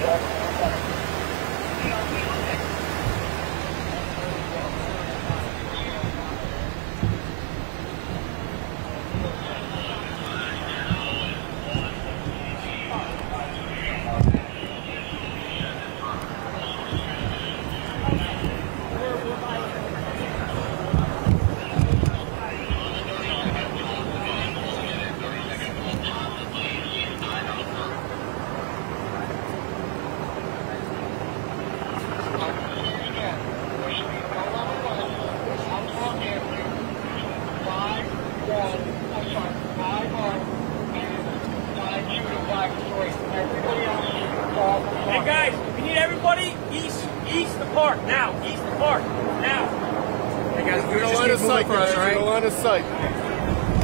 Hey guys, we need everybody east the park now. East the park now. Hey guys, we don't line of sight for us, right? Line of sight.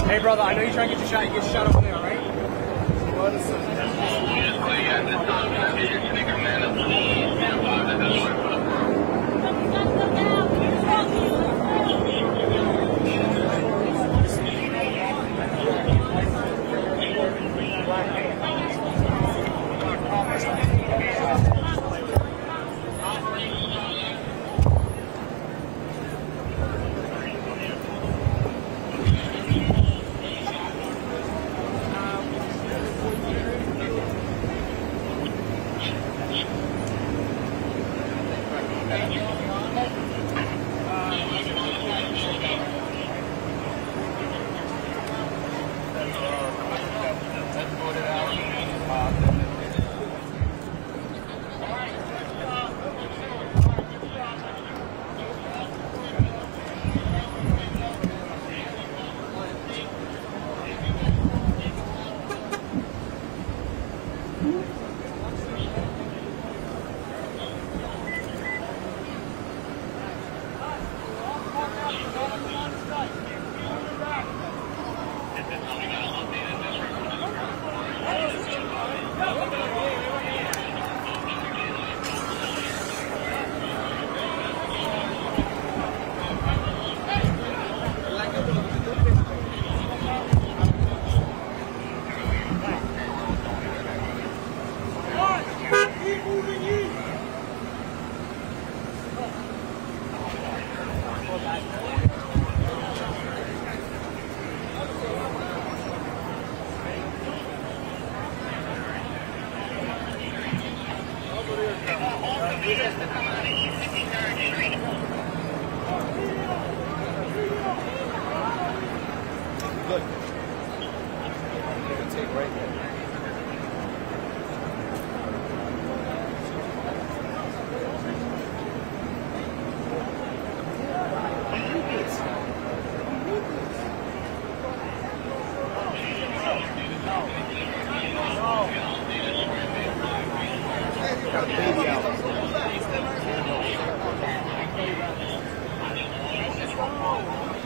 Hey brother, I know you're trying to get your shot. You get your shot over there, all right? Line of sight. Good. Take right there. Got a baby out.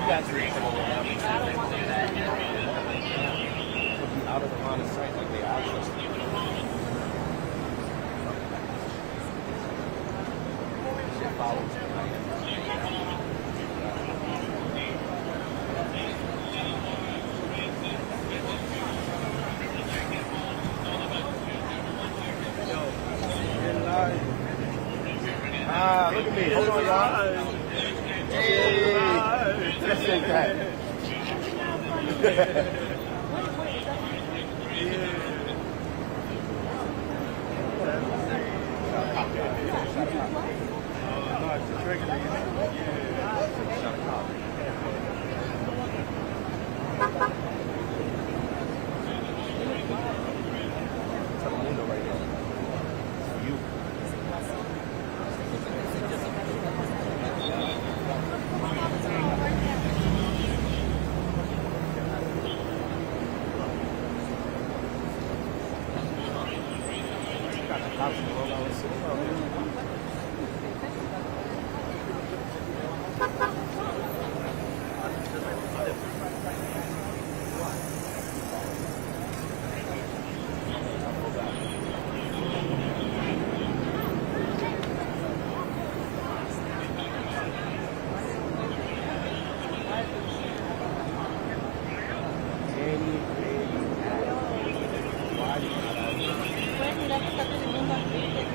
You guys are out of the line of sight like they asked us to. Shit follows tonight. Look at me. Hold on, y'all. Hey. Just shake that. Puedes mirar que está teniendo un banquete.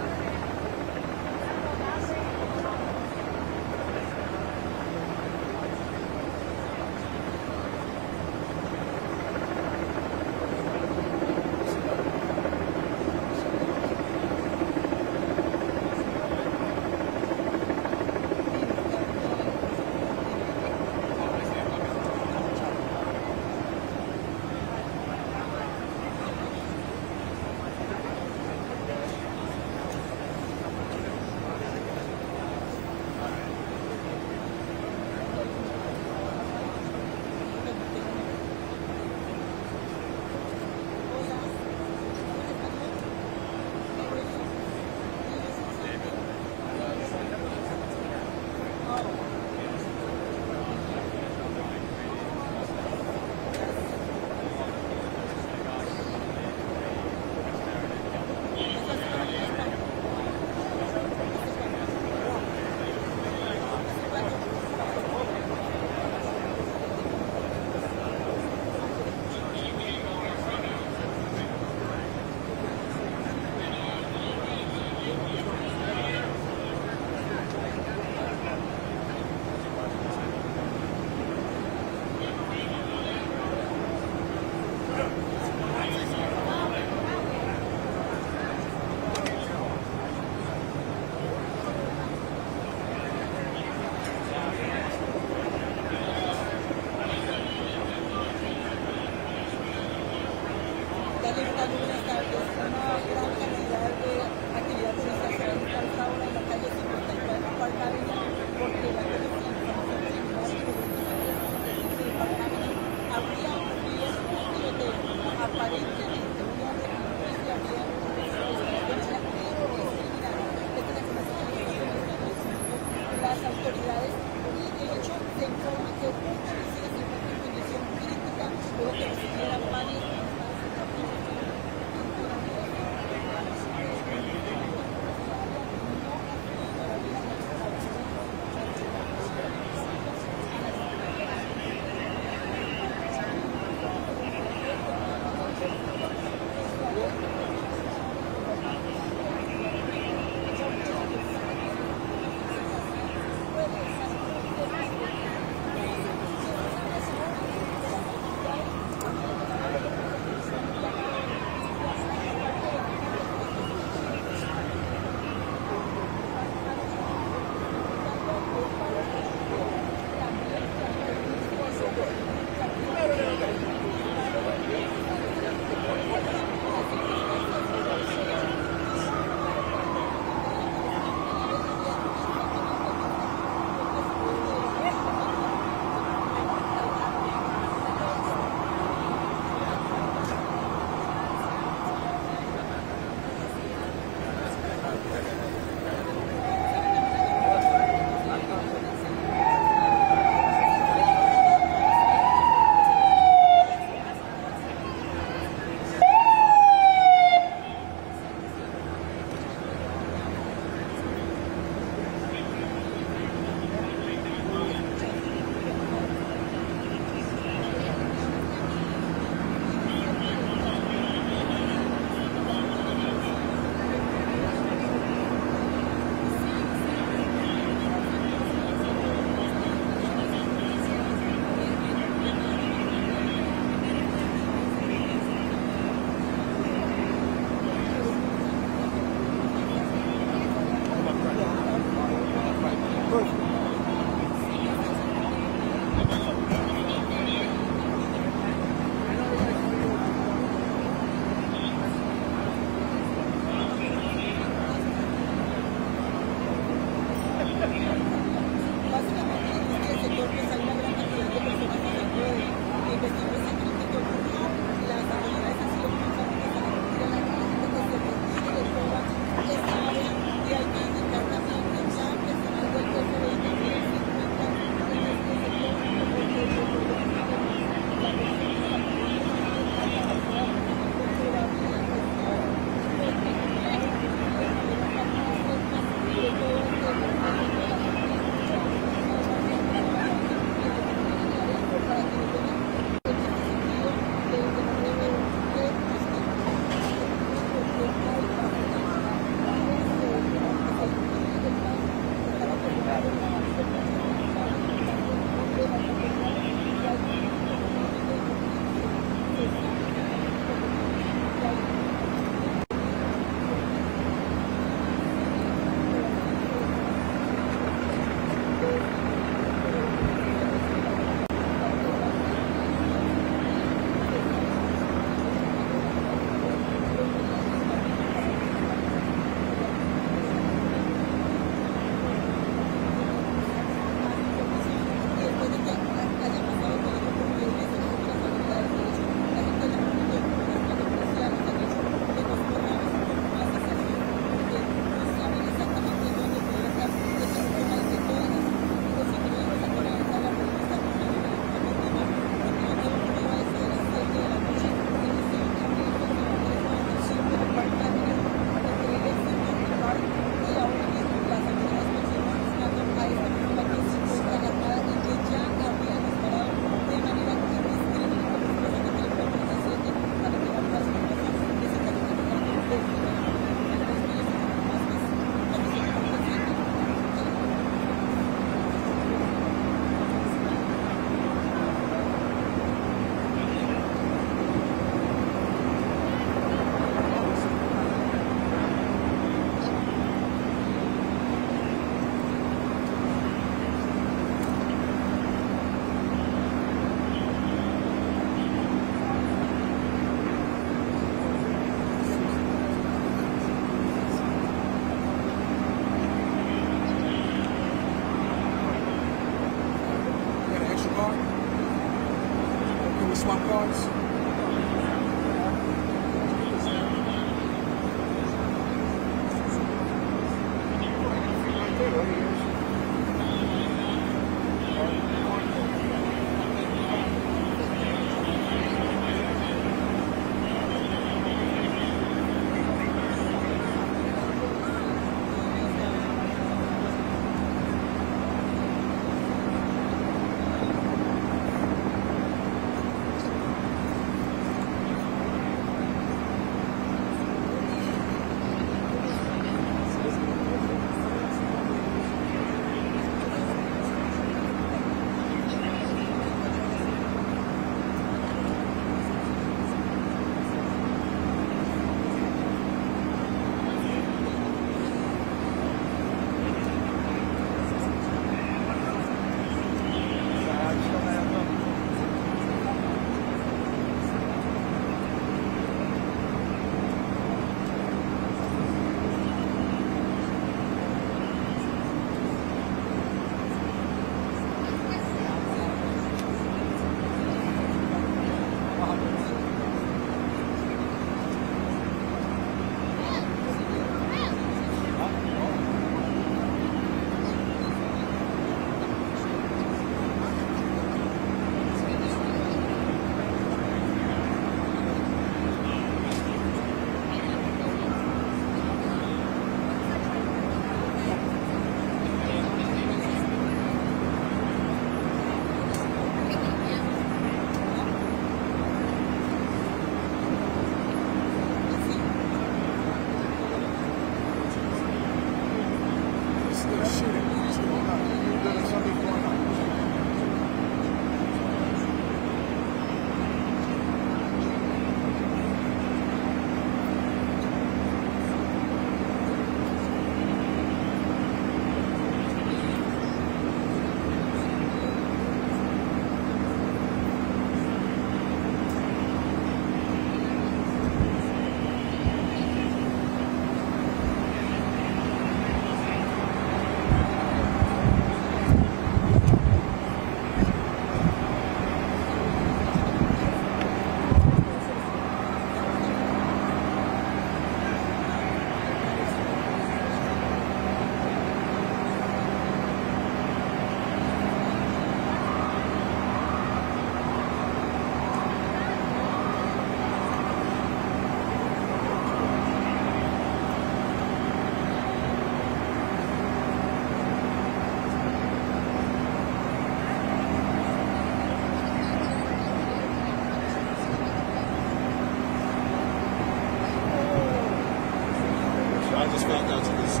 I just found out to this.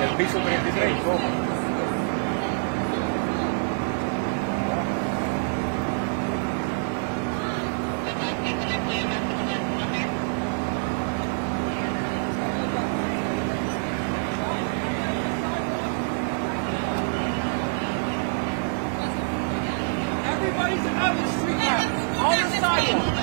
El piso 36, ¿cómo? Everybody's out of the street now. All the sidewalk.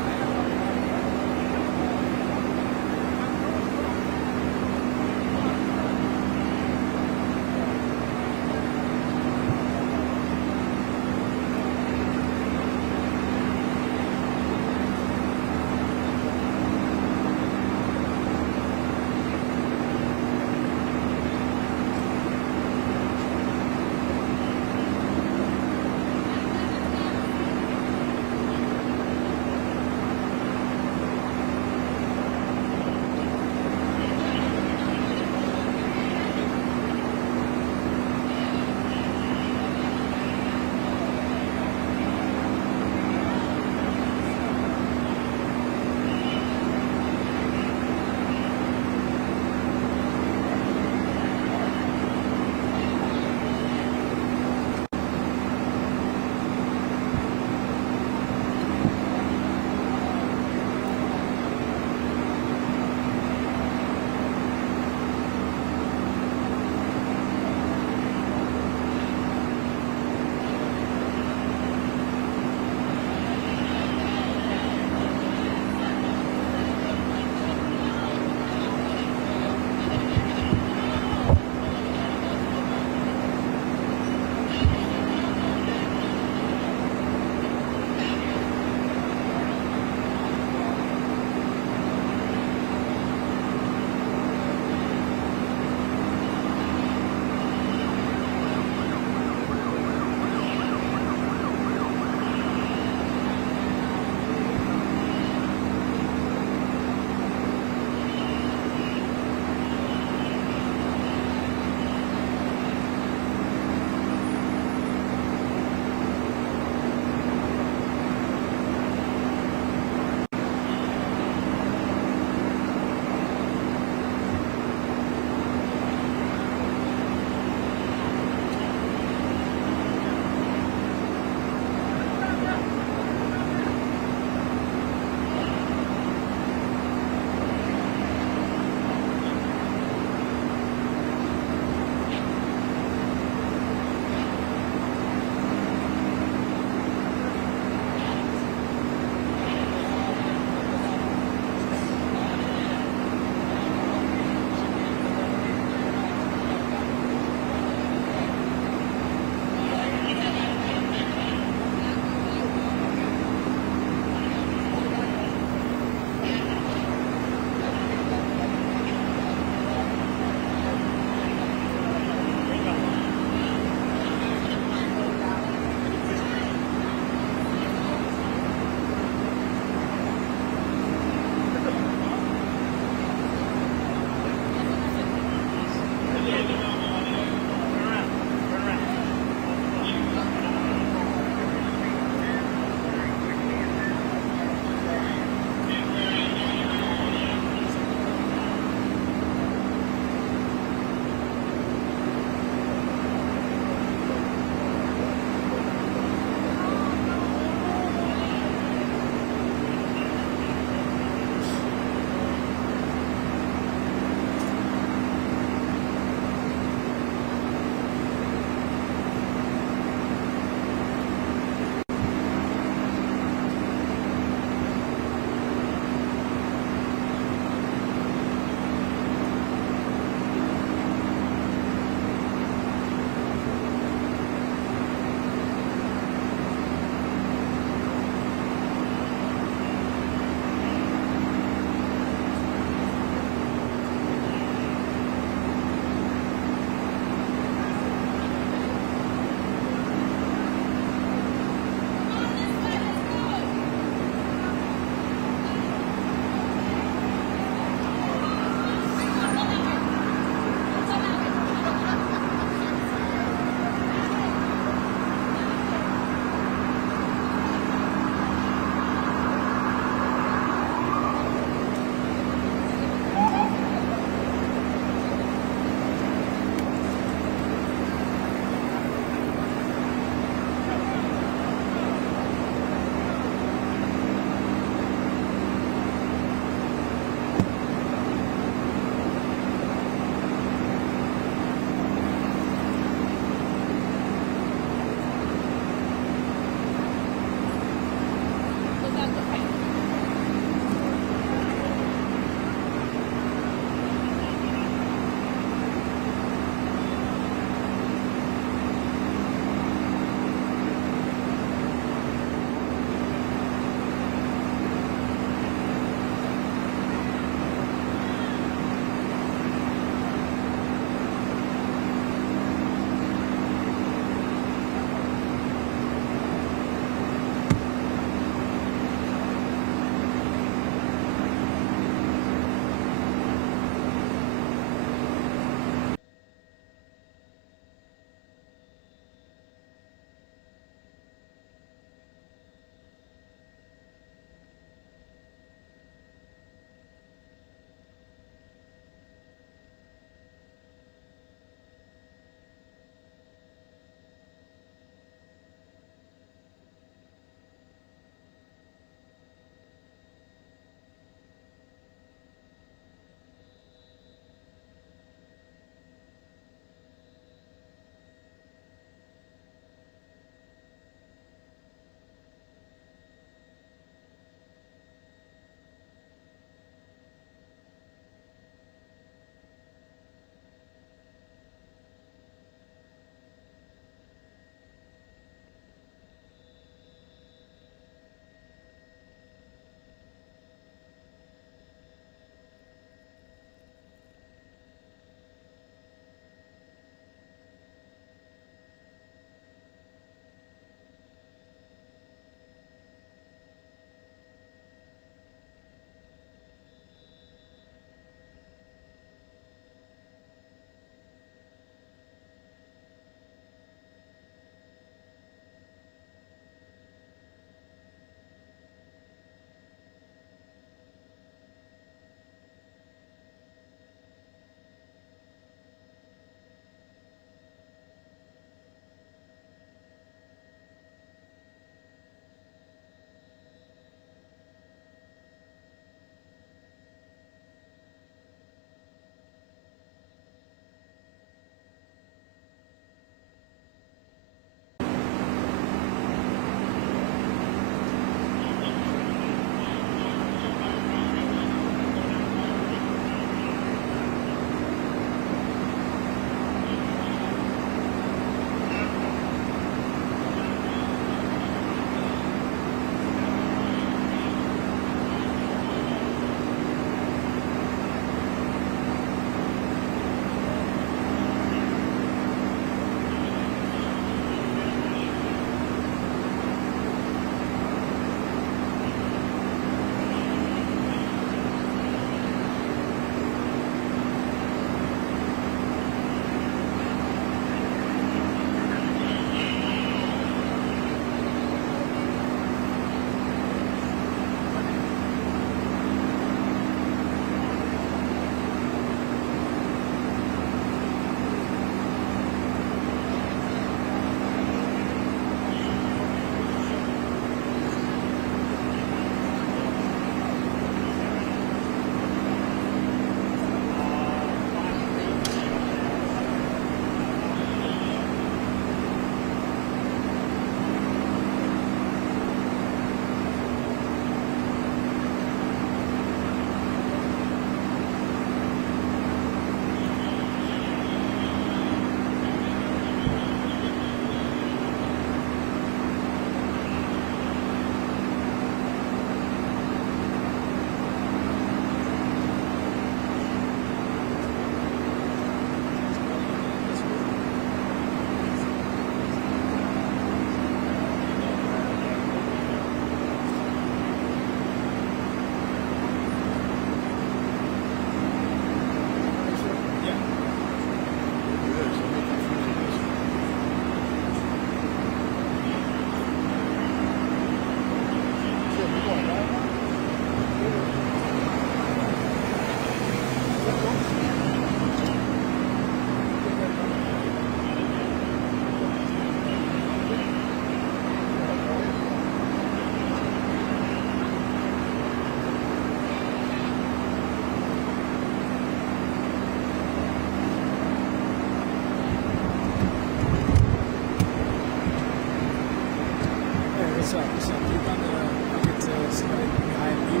What's up? What's up? You're gonna get to somebody behind you.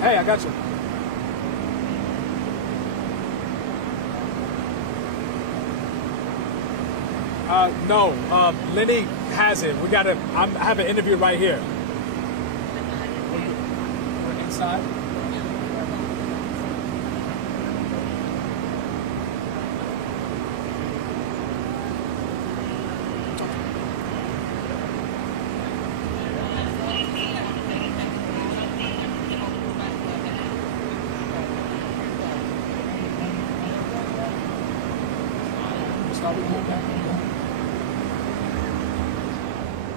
Hey, I got you. No, Lenny has it. I have an interview right here. We're inside.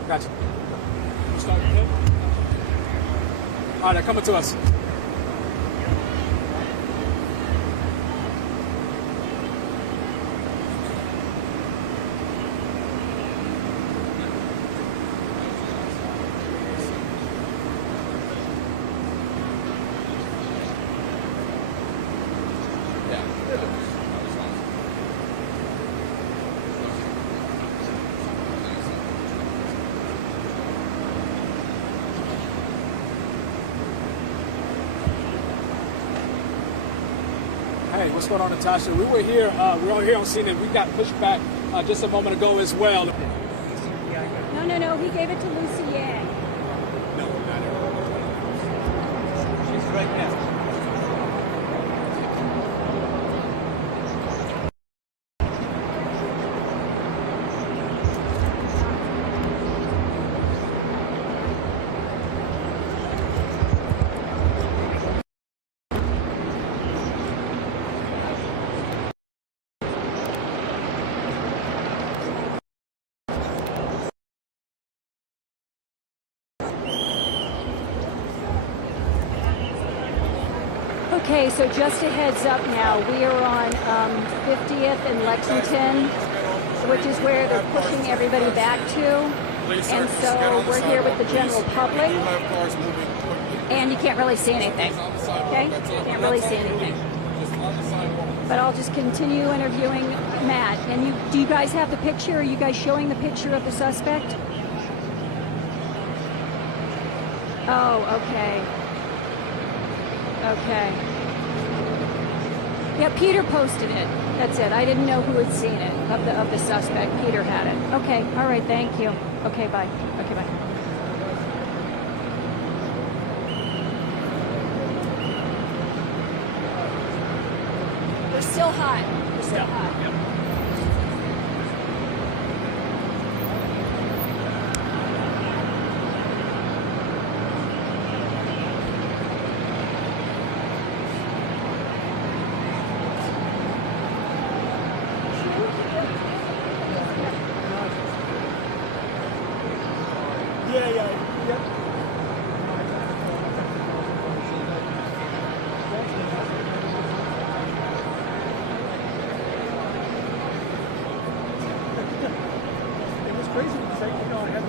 Gotcha. Start with him. All right, they're coming to us. Hey, what's going on, Natasha? We were here on scene, and we got pushed back just a moment ago as well. No, he gave it to Lucy Yang. No, not her. She's right now. Okay, so just a heads up now, we are on 50th and Lexington, which is where they're pushing everybody back to. And so we're here with the general public, and you can't really see anything, okay? Can't really see anything. But I'll just continue interviewing Matt. And do you guys have the picture? Are you guys showing the picture of the suspect? Oh, okay. Okay. Yeah, Peter posted it. That's it. I didn't know who had seen it of the suspect. Peter had it. Okay. All right. Thank you. Okay. Bye. Okay. Bye. We're still hot. We're still hot. Yep. Yeah. How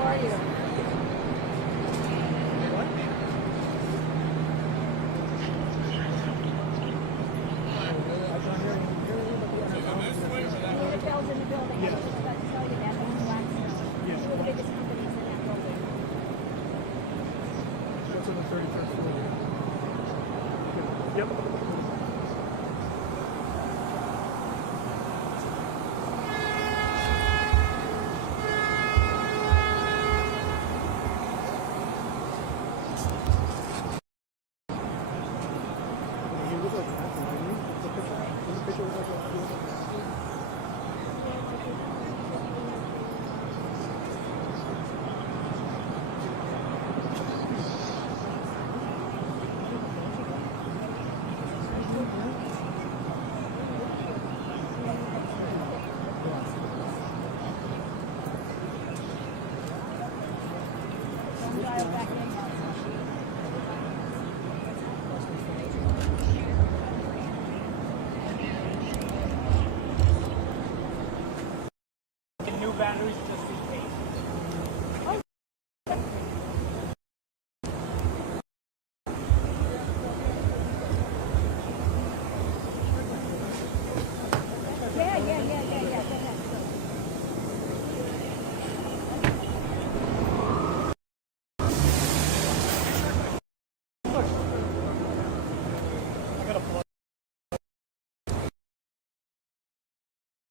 are you? Bells in the building. I was just about to tell you that. That's Blackstone. Two of the biggest companies in that building. That's on the 33rd floor. Yep. Dial back in. New batteries just in case. Yeah. Go ahead.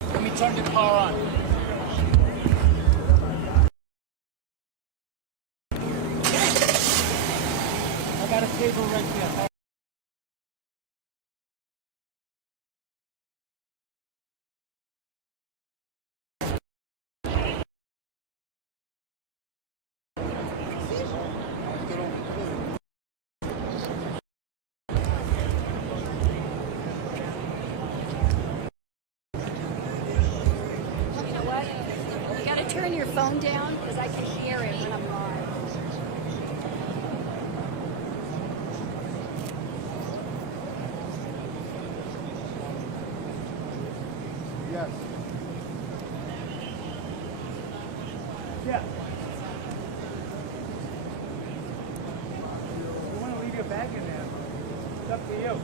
Let me turn the car on. I got a table right there. You know what? You got to turn your phone down because I can hear it when I'm live. Yes. Yeah. You want to leave your bag in there? It's up to you.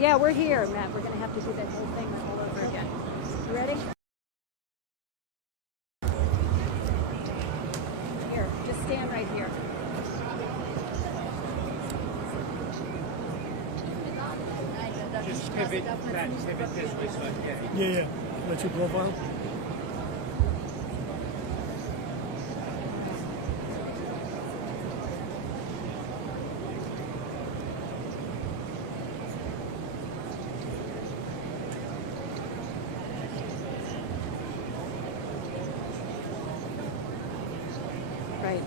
Yeah, we're here, Matt. We're going to have to do that whole thing all over again. You ready? Here, just stand right here. Just pivot, Matt, pivot this way so I can get it. Yeah. That's your profile? Right.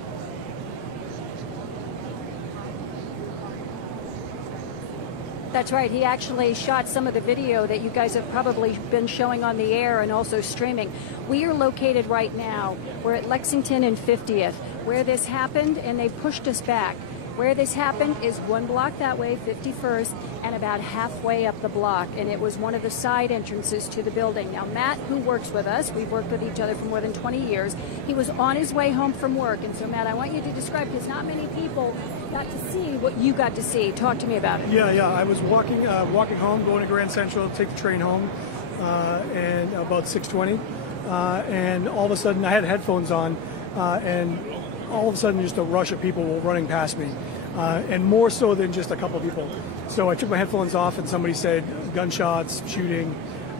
That's right. He actually shot some of the video that you guys have probably been showing on the air and also streaming. We are located right now. We're at Lexington and 50th, where this happened, and they pushed us back. Where this happened is one block that way, 51st, and about halfway up the block, and it was one of the side entrances to the building. Now, Matt, who works with us, we've worked with each other for more than 20 years, he was on his way home from work, and so, Matt, I want you to describe, because not many people got to see what you got to see. Talk to me about it. Yeah. I was walking home, going to Grand Central, take the train home, and about 6:20, and all of a sudden I had headphones on, and all of a sudden just a rush of people were running past me, and more so than just a couple of people. So I took my headphones off, and somebody said gunshots, shooting,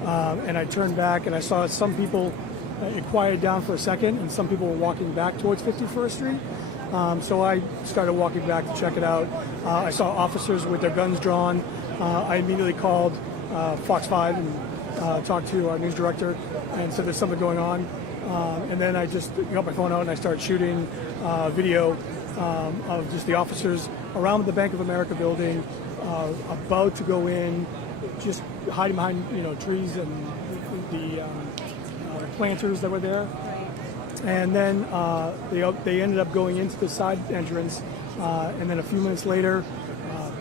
and I turned back and I saw some people. It quieted down for a second, and some people were walking back towards 51st Street. So I started walking back to check it out. I saw officers with their guns drawn. I immediately called Fox 5 and talked to our news director and said there's something going on. And then I just got my phone out and I started shooting video of just the officers around the Bank of America building, about to go in, just hiding behind trees and the planters that were there. And then they ended up going into the side entrance, and then a few minutes later,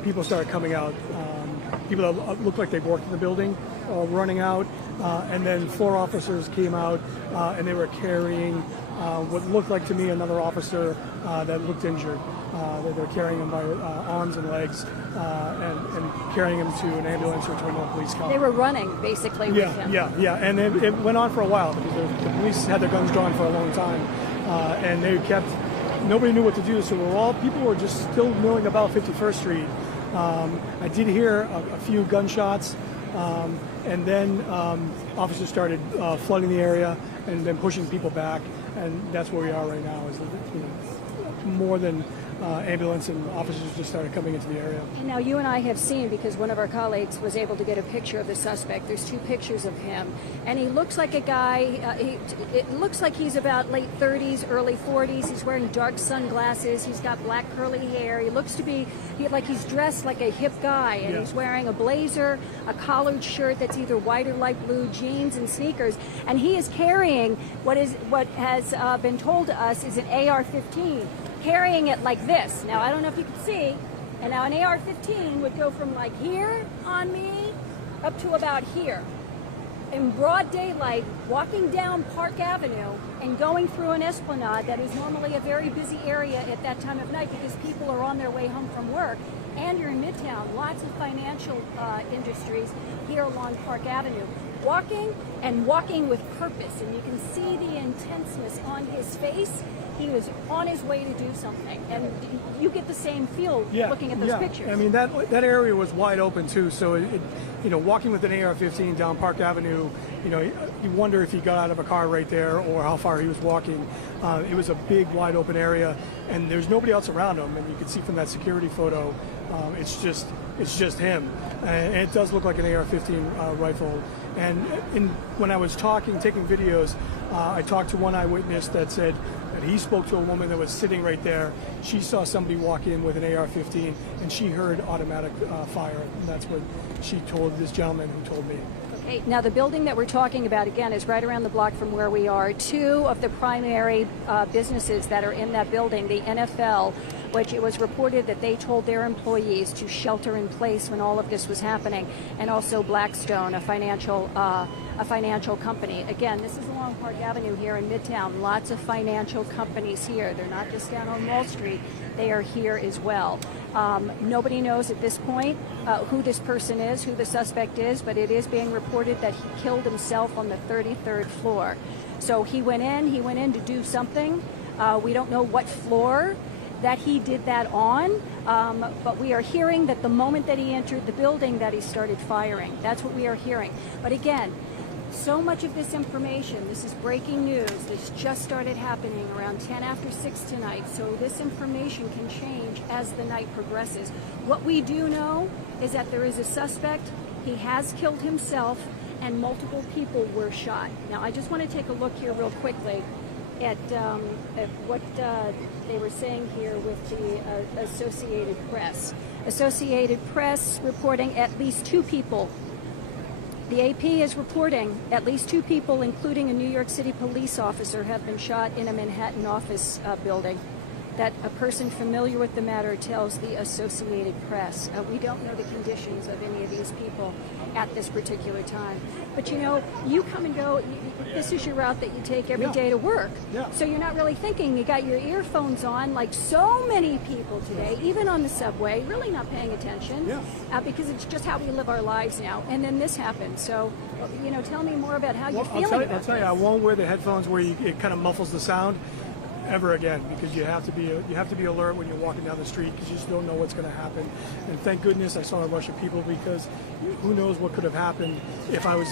people started coming out. People that looked like they worked in the building running out, and then 4 officers came out, and they were carrying what looked like to me another officer that looked injured. They were carrying him by arms and legs, and carrying him to an ambulance or to another police car. They were running, basically, with him. Yeah, and it went on for a while because the police had their guns drawn for a long time, and they kept. Nobody knew what to do, so people were just still milling about 51st Street. I did hear a few gunshots, and then officers started flooding the area and then pushing people back, and that's where we are right now. Is more than ambulance and officers just started coming into the area. And now you and I have seen, because one of our colleagues was able to get a picture of the suspect. There's 2 pictures of him, and he looks like a guy. It looks like he's about late 30s, early 40s. He's wearing dark sunglasses. He's got black curly hair. He looks to be like he's dressed like a hip guy, and he's wearing a blazer, a collared shirt that's either white or light blue, jeans and sneakers, and he is carrying what has been told to us is an AR-15. Carrying it like this. Now, I don't know if you can see, And now an AR-15 would go from like here on me up to about here. In broad daylight, walking down Park Avenue and going through an esplanade that is normally a very busy area at that time of night because people are on their way home from work. And you're in Midtown, lots of financial industries here along Park Avenue. Walking with purpose, and you can see the intenseness on his face. He was on his way to do something, and you get the same feel looking at those pictures. I mean, that area was wide open too, so walking with an AR-15 down Park Avenue, you wonder if he got out of a car right there or how far he was walking. It was a big, wide open area, and there's nobody else around him, and you can see from that security photo, it's just him, and it does look like an AR-15 rifle. And when I was taking videos, I talked to one eyewitness that said that he spoke to a woman that was sitting right there. She saw somebody walk in with an AR-15, and she heard automatic fire, and that's what she told this gentleman who told me. Okay, now the building that we're talking about, again, is right around the block from where we are. Two of the primary businesses that are in that building, the NFL, which it was reported that they told their employees to shelter in place when all of this was happening, and also Blackstone, a financial company. Again, this is along Park Avenue here in Midtown. Lots of financial companies here. They're not just down on Wall Street. They are here as well. Nobody knows at this point who this person is, who the suspect is, but it is being reported that he killed himself on the 33rd floor. So he went in to do something. We don't know what floor that he did that on, but we are hearing that the moment that he entered the building that he started firing. That's what we are hearing. But again, so much of this information, this is breaking news, this just started happening around 10 after 6 tonight, so this information can change as the night progresses. What we do know is that there is a suspect, he has killed himself, and multiple people were shot. Now I just want to take a look here real quickly at what they were saying here with the Associated Press. Associated Press reporting at least 2 people. The AP is reporting at least 2 people, including a New York City police officer, have been shot in a Manhattan office building. That a person familiar with the matter tells the Associated Press. We don't know the conditions of any of these people at this particular time. But you come and go, this is your route that you take every day to work. So you're not really thinking, you got your earphones on, like so many people today, even on the subway, really not paying attention, because it's just how we live our lives now. And then this happened. So, tell me more about how you're feeling about this. I'll tell you, I won't wear the headphones where it kind of muffles the sound ever again, because you have to be alert when you're walking down the street, because you just don't know what's going to happen. And thank goodness I saw a rush of people, because who knows what could have happened if I was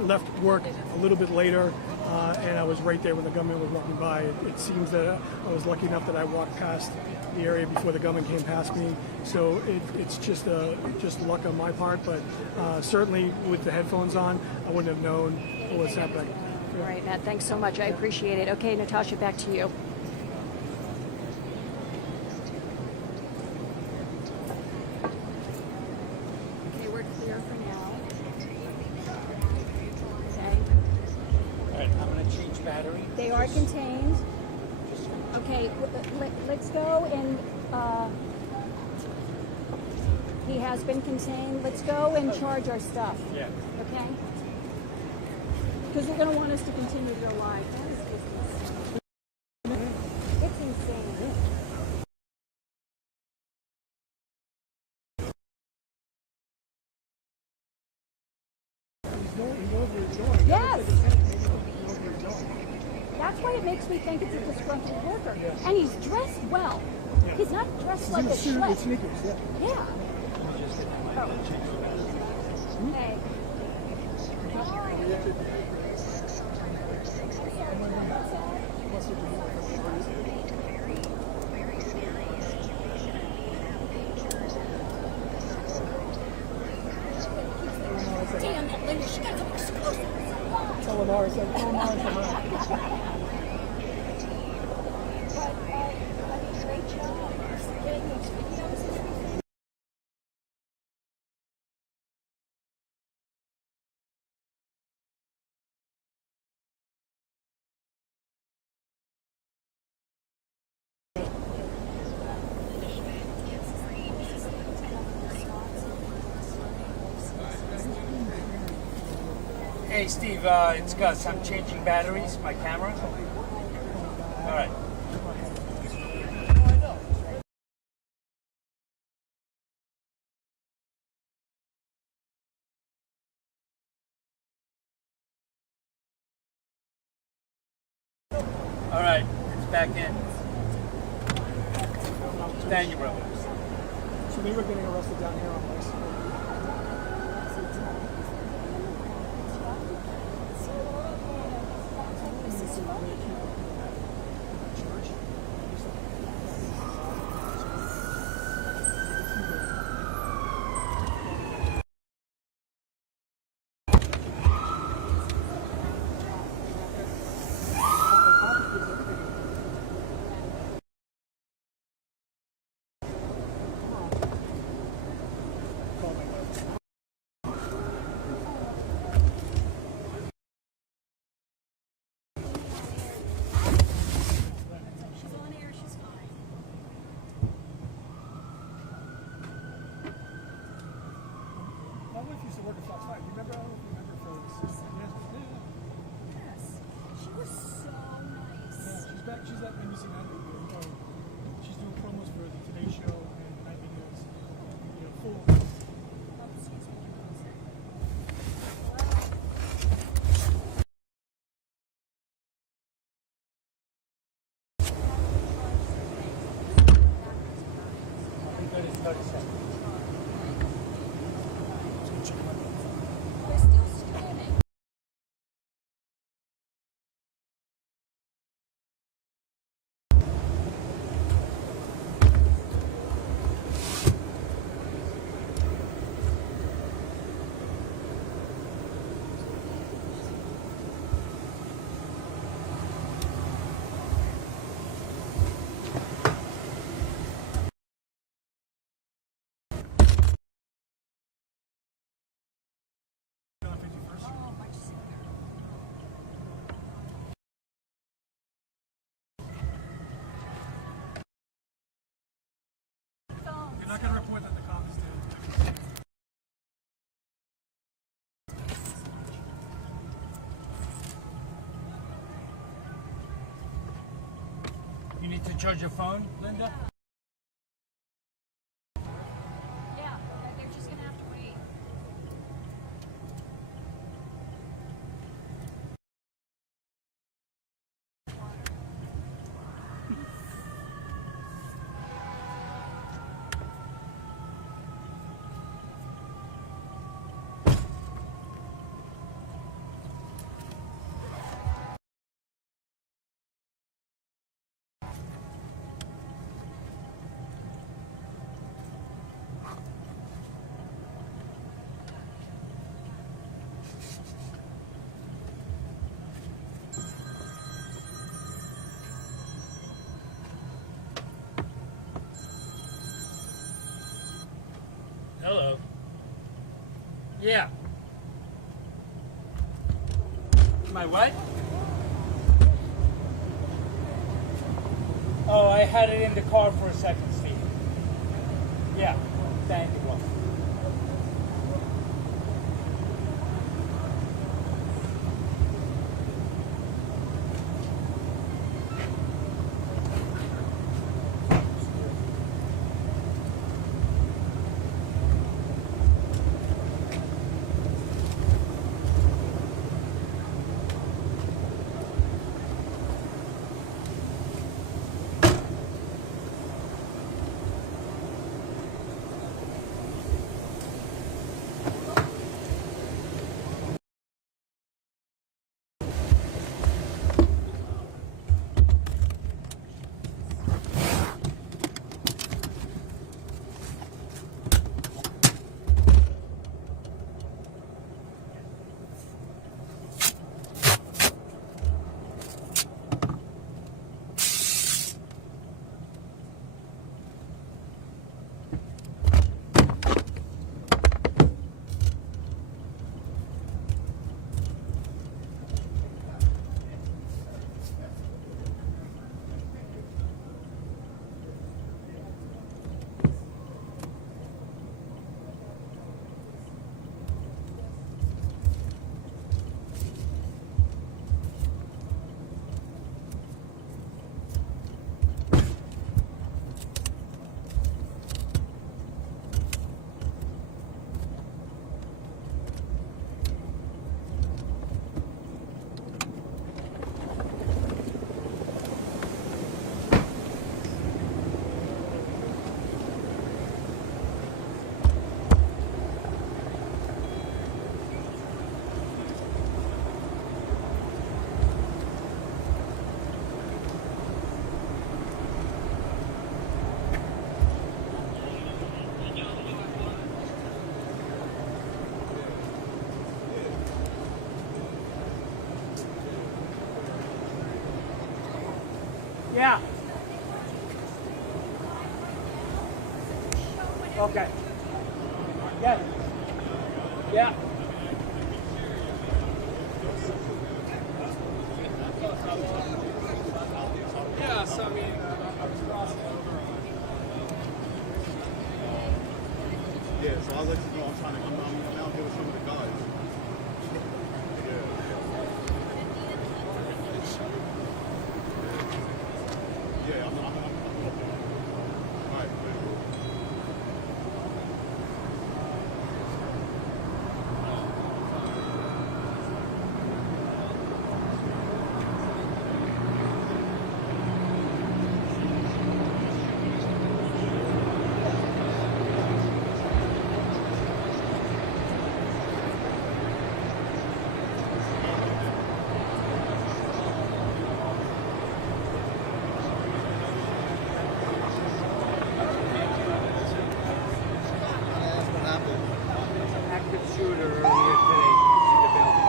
left work a little bit later and I was right there when the gunman was walking by. It seems that I was lucky enough that I walked past the area before the gunman came past me, so it's just luck on my part, but certainly with the headphones on I wouldn't have known what was happening. All right, Matt, thanks so much. I appreciate it. Okay, Natasha, back to you. Okay, we're clear for now. Okay. All right, I'm going to change battery. They are contained. Okay, let's go and he has been contained. Let's go and charge our stuff. Yeah. Okay? Because they're going to want us to continue to go live. It's insane. Yes. That's why it makes me think it's a disgruntled worker. And he's dressed well. He's not dressed like a schlep. Sneakers, Yeah. Oh. Hey. Damn, that lady, she got some explosives. Tell Amara, Great job getting these videos. Hey, Steve, it's Gus. I'm changing batteries, my camera. All right. All right, it's back in. Thank you, brother. So they were getting arrested down here on Vice. My wife used to work at Fox 5. You remember? I don't know if you remember for Yes, she was so nice. Yeah, she's back. She's at NBC Nightly. She's doing promos for the Today Show and Nightly News. You know, full. Good as 30 seconds. We're still streaming. Oh, much sooner. You're not going to report that the cops did. You need to charge your phone, Linda? Yeah, they're just gonna have to wait. Hello. Yeah. My what? Oh, I had it in the car for a second, Steve. Yeah. Thank you, brother. Yeah. Okay. Yes. Yeah. Yes, I mean, I was crossing over. Yeah, so I'll let you know I'm out here with some of the guys. Yeah, I'm all right, Active shooter earlier today in the building.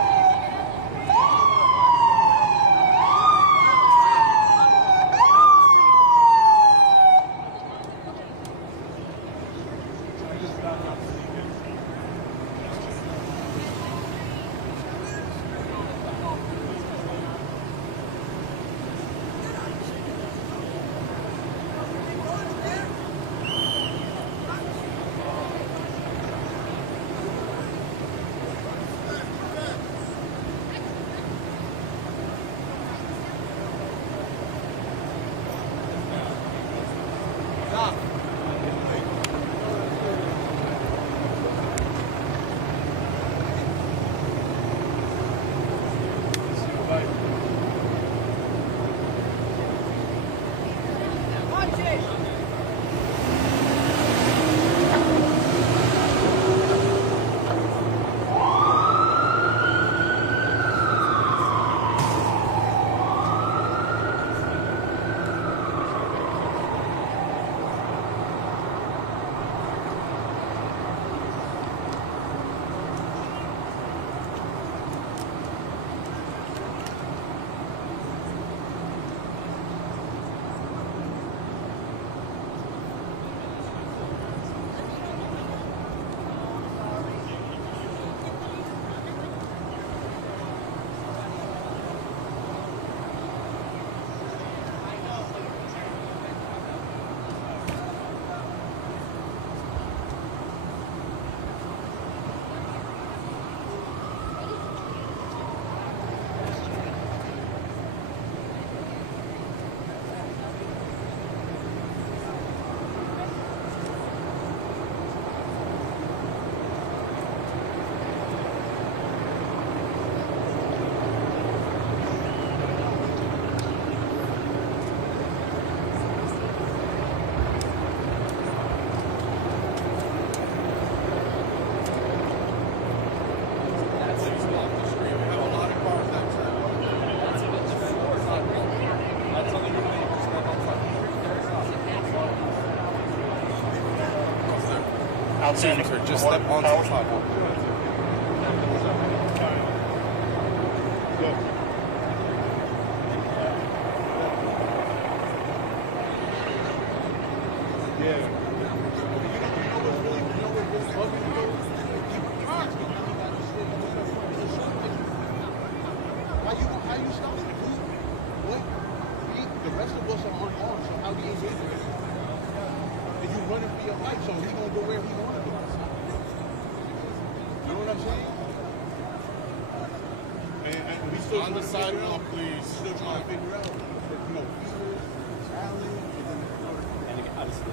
Outstanding. Just step on the sidewalk. The rest of us are unarmed, so how do you engage him? And you running for your life, so he's gonna go where he wants to go. You know what I'm saying? And we still On the sidewalk, please. Still trying to figure out, you know, fever, challenge, and then obviously.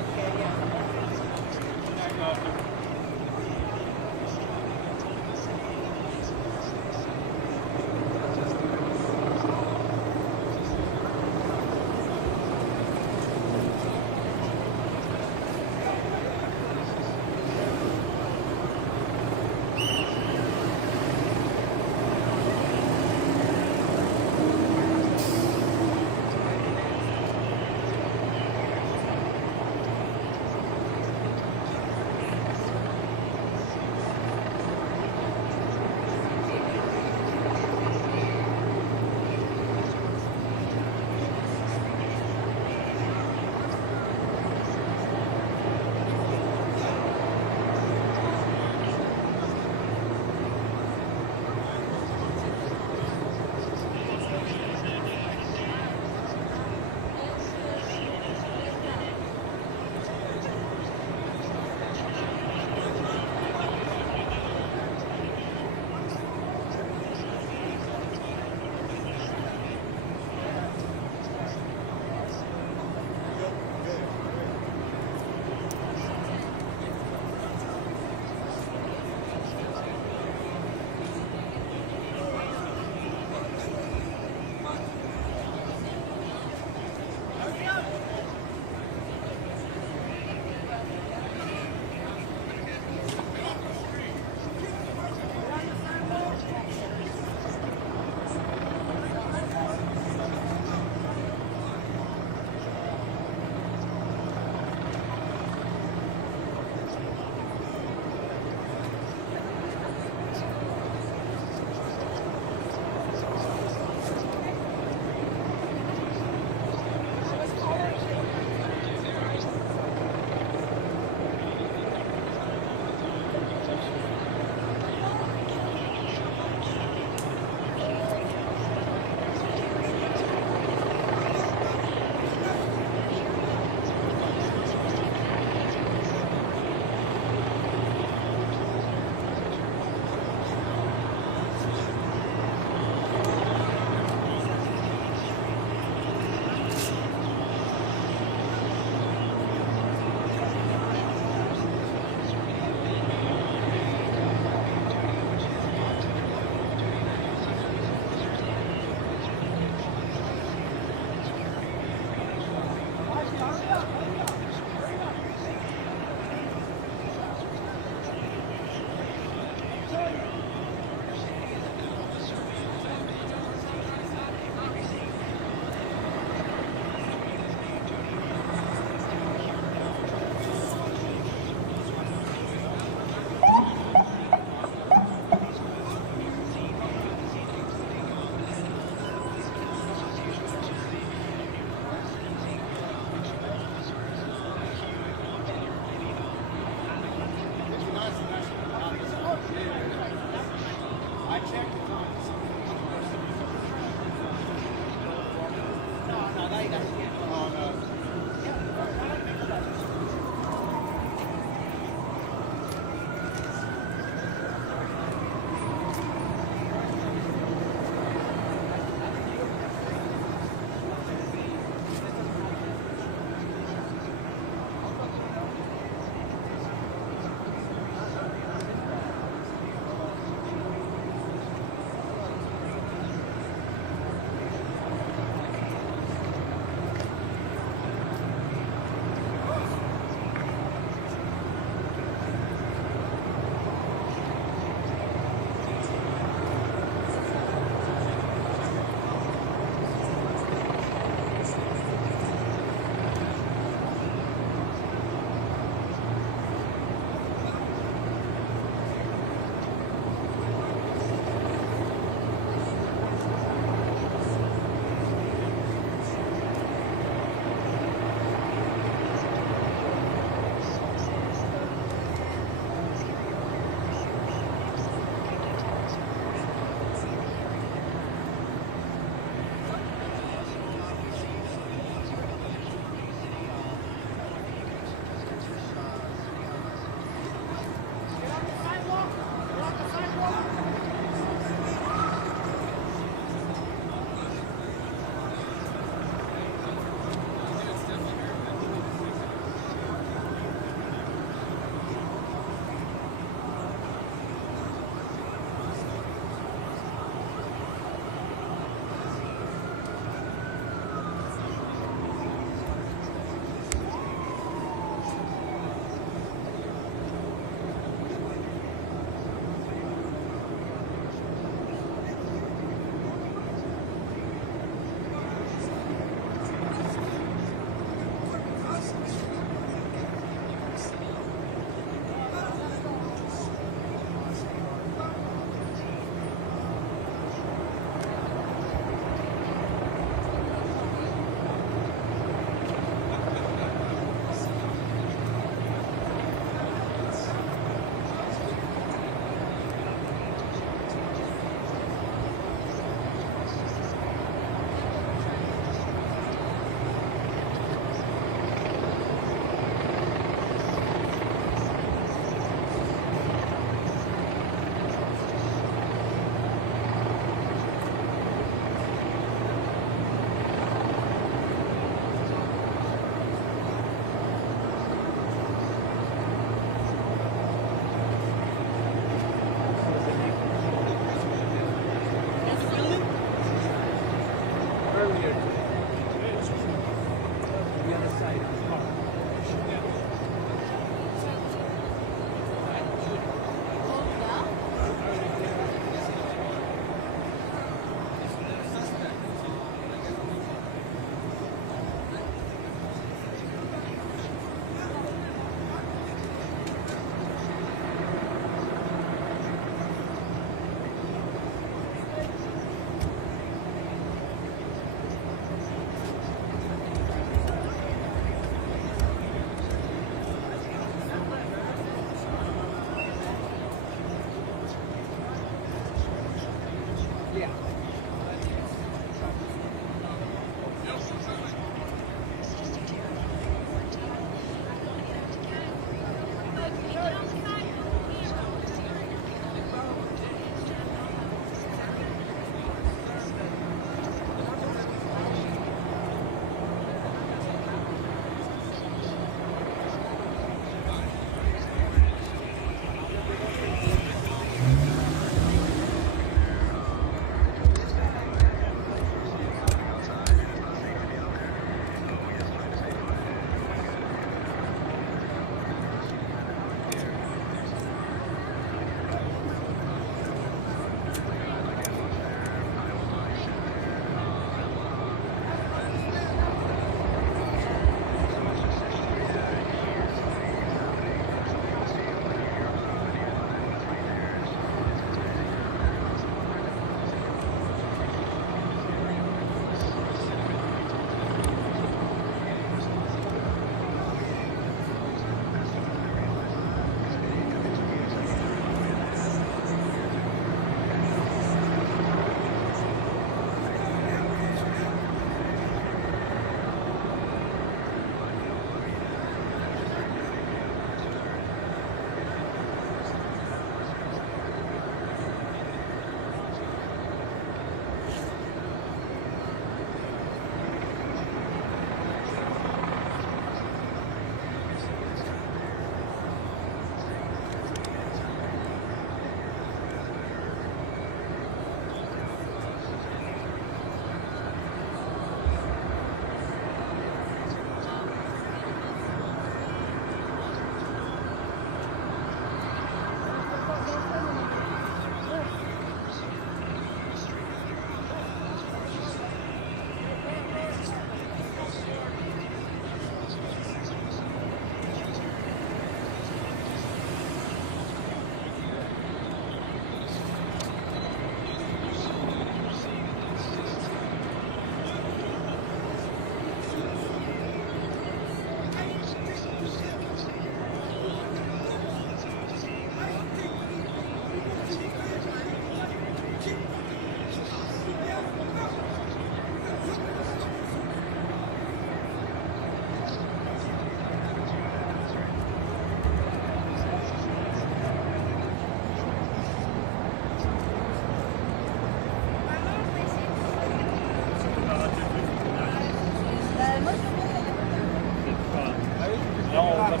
Okay,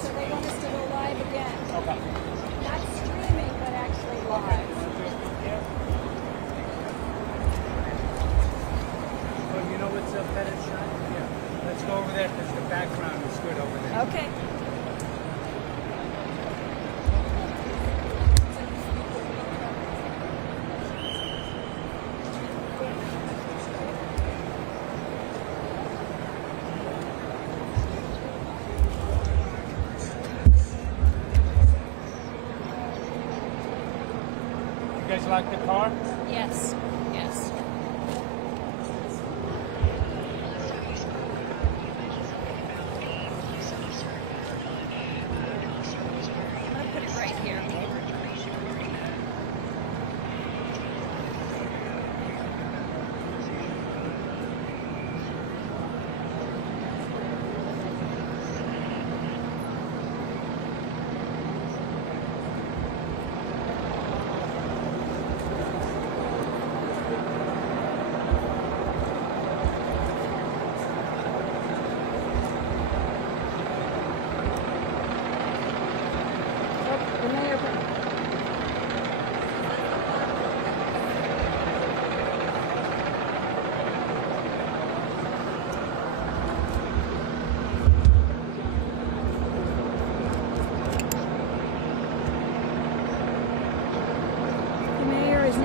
so they want us to go live again. Okay. Not streaming, but actually live. Well, you know what's a better shot? Yeah. Let's go over there because the background is good over there. Okay. You guys like the car? Yes. Yes. I'm gonna put it right here.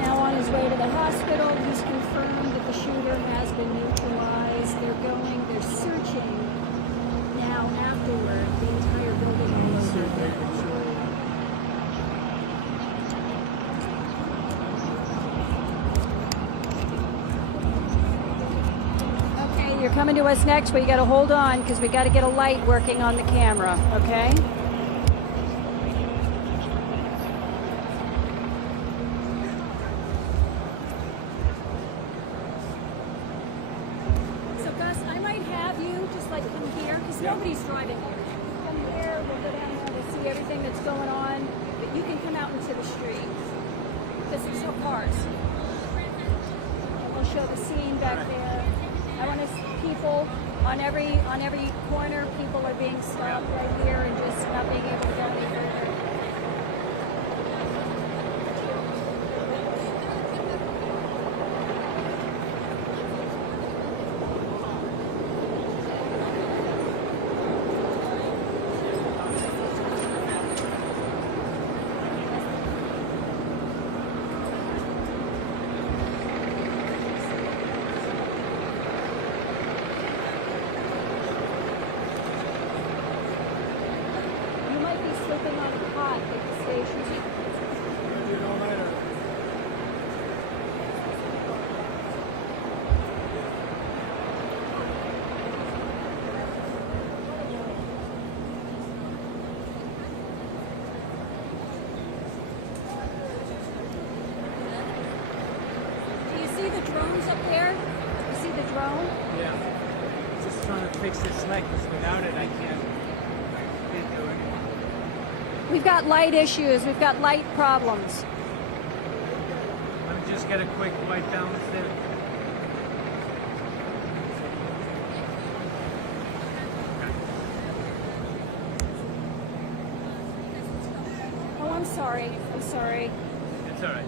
now on his way to the hospital. He's confirmed that the shooter has been neutralized. They're searching now afterward the entire building all over. Okay, you're coming to us next, but you got to hold on because we got to get a light working on the camera, okay? Nobody's driving here. Come here, we'll go down there, we'll see everything that's going on, but you can come out into the street. Because there's no cars. And we'll show the scene back there. I want to see people on every corner. People are being stopped right here and just not being able to go any further. Up there? You see the drone? Yeah. Just trying to fix this light because without it I can't do it. We've got light issues. We've got light problems. Let me just get a quick wipe down with it. Oh, I'm sorry. I'm sorry. It's all right.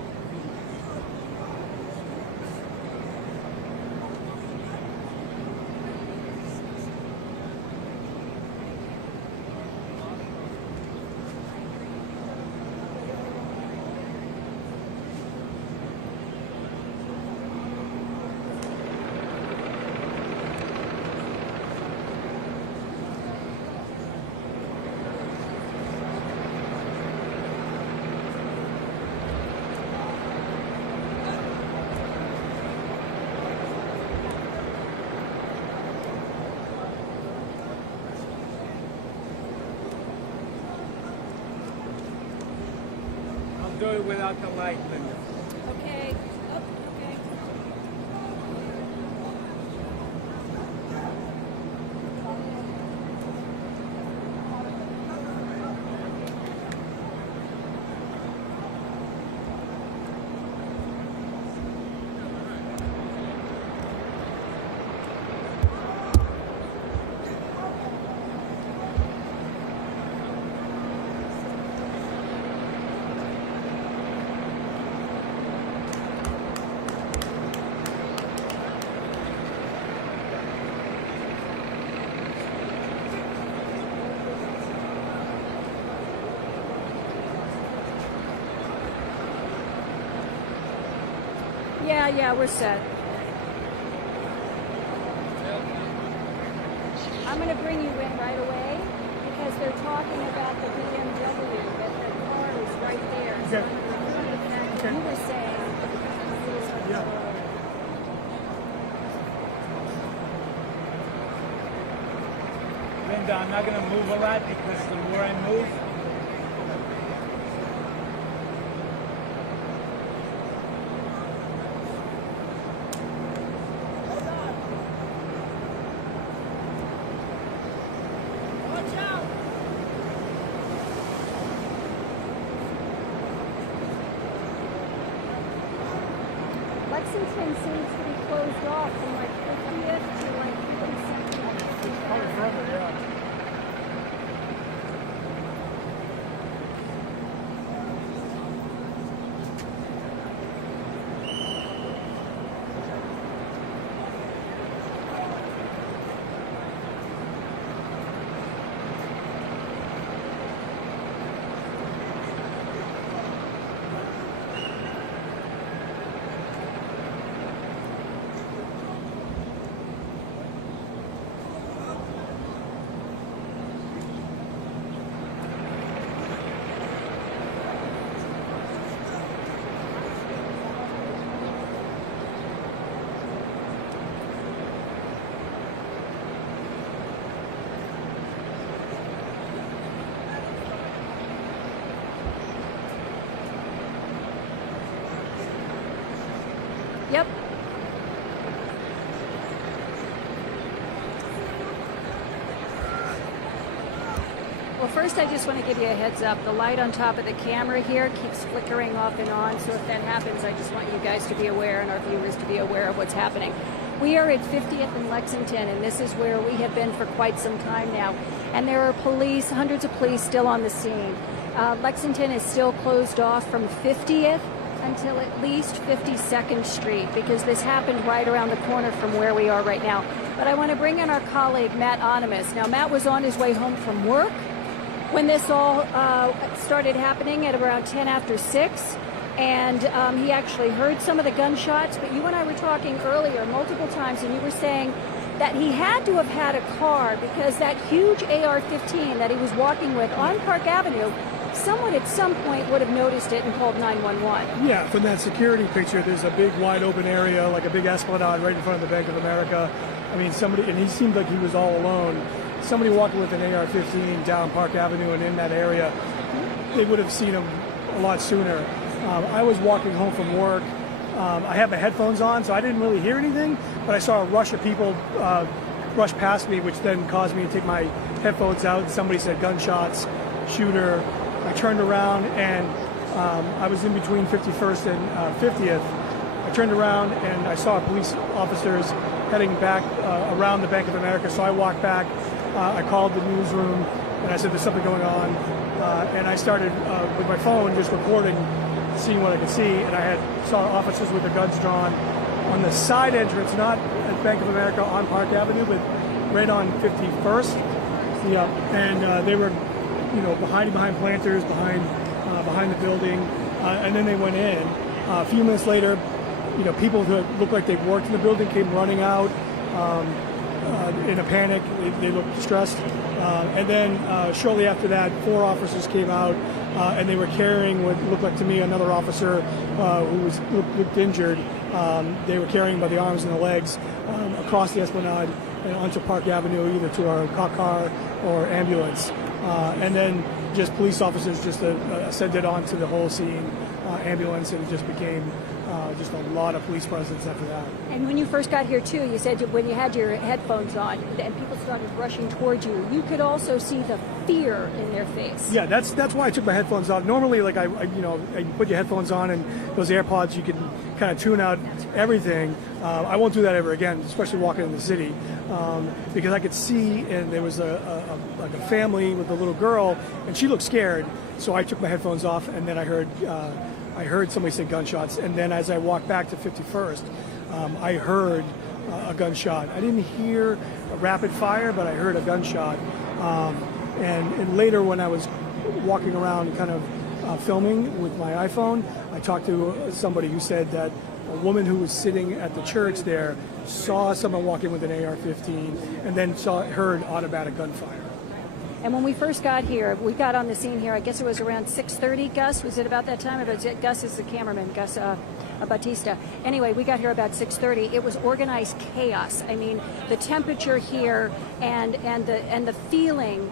Do it without the light, Linda. Okay. Oh, okay. Yeah, we're set. I'm going to bring you in right away because they're talking about the BMW, that the car is right there. So Okay. you were saying. Yeah. Linda, I'm not going to move a lot because the more I move, Lexington seems to be closed off from like 50th to like 52nd. Probably forever, yeah. Yep. Well, first I just want to give you a heads up. The light on top of the camera here keeps flickering off and on, so if that happens, I just want you guys to be aware and our viewers to be aware of what's happening. We are at 50th and Lexington, and this is where we have been for quite some time now. And there are police, hundreds of police still on the scene. Lexington is still closed off from 50th until at least 52nd Street, because this happened right around the corner from where we are right now. But I want to bring in our colleague, Matt Onimus. Now, Matt was on his way home from work when this all started happening at around 10 after 6. And he actually heard some of the gunshots. But you and I were talking earlier multiple times, and you were saying that he had to have had a car because that huge AR-15 that he was walking with on Park Avenue, someone at some point would have noticed it and called 911. Yeah, from that security picture, there's a big wide open area, like a big esplanade right in front of the Bank of America. I mean, somebody, and he seemed like he was all alone. Somebody walking with an AR-15 down Park Avenue and in that area, they would have seen him a lot sooner. I was walking home from work. I had my headphones on, so I didn't really hear anything, but I saw a rush of people rush past me, which then caused me to take my headphones out. Somebody said gunshots, shooter. I turned around, and I was in between 51st and 50th. I turned around, and I saw police officers heading back around the Bank of America, so I walked back. I called the newsroom, and I said, there's something going on. And I started with my phone just recording, seeing what I could see, and I saw officers with their guns drawn on the side entrance, not at Bank of America on Park Avenue, but right on 51st. Yeah, and they were, behind planters, behind the building, and then they went in. A few minutes later, people who looked like they worked in the building came running out in a panic. They looked distressed. And then shortly after that, 4 officers came out, and they were carrying what looked like to me another officer who looked injured. They were carrying him by the arms and the legs across the Esplanade and onto Park Avenue, either to our cop car or ambulance. And then just police officers just ascended onto the whole scene, ambulance, and it just became just a lot of police presence after that. And when you first got here too, you said when you had your headphones on and people started rushing towards you, you could also see the fear in their face. Yeah, that's why I took my headphones off. Normally, like you put your headphones on and those AirPods, you can kind of tune out everything. I won't do that ever again, especially walking in the city, because I could see, and there was a family with a little girl, and she looked scared. So I took my headphones off, and then I heard somebody say gunshots, and then as I walked back to 51st, I heard a gunshot. I didn't hear a rapid fire, but I heard a gunshot. And later, when I was walking around kind of filming with my iPhone, I talked to somebody who said that a woman who was sitting at the church there saw someone walking with an AR-15 and then heard automatic gunfire. And when we first got here, we got on the scene here, I guess it was around 6:30, Gus? Was it about that time? Gus is the cameraman, Gus Batista. Anyway, we got here about 6:30. It was organized chaos. I mean, the temperature here and the feeling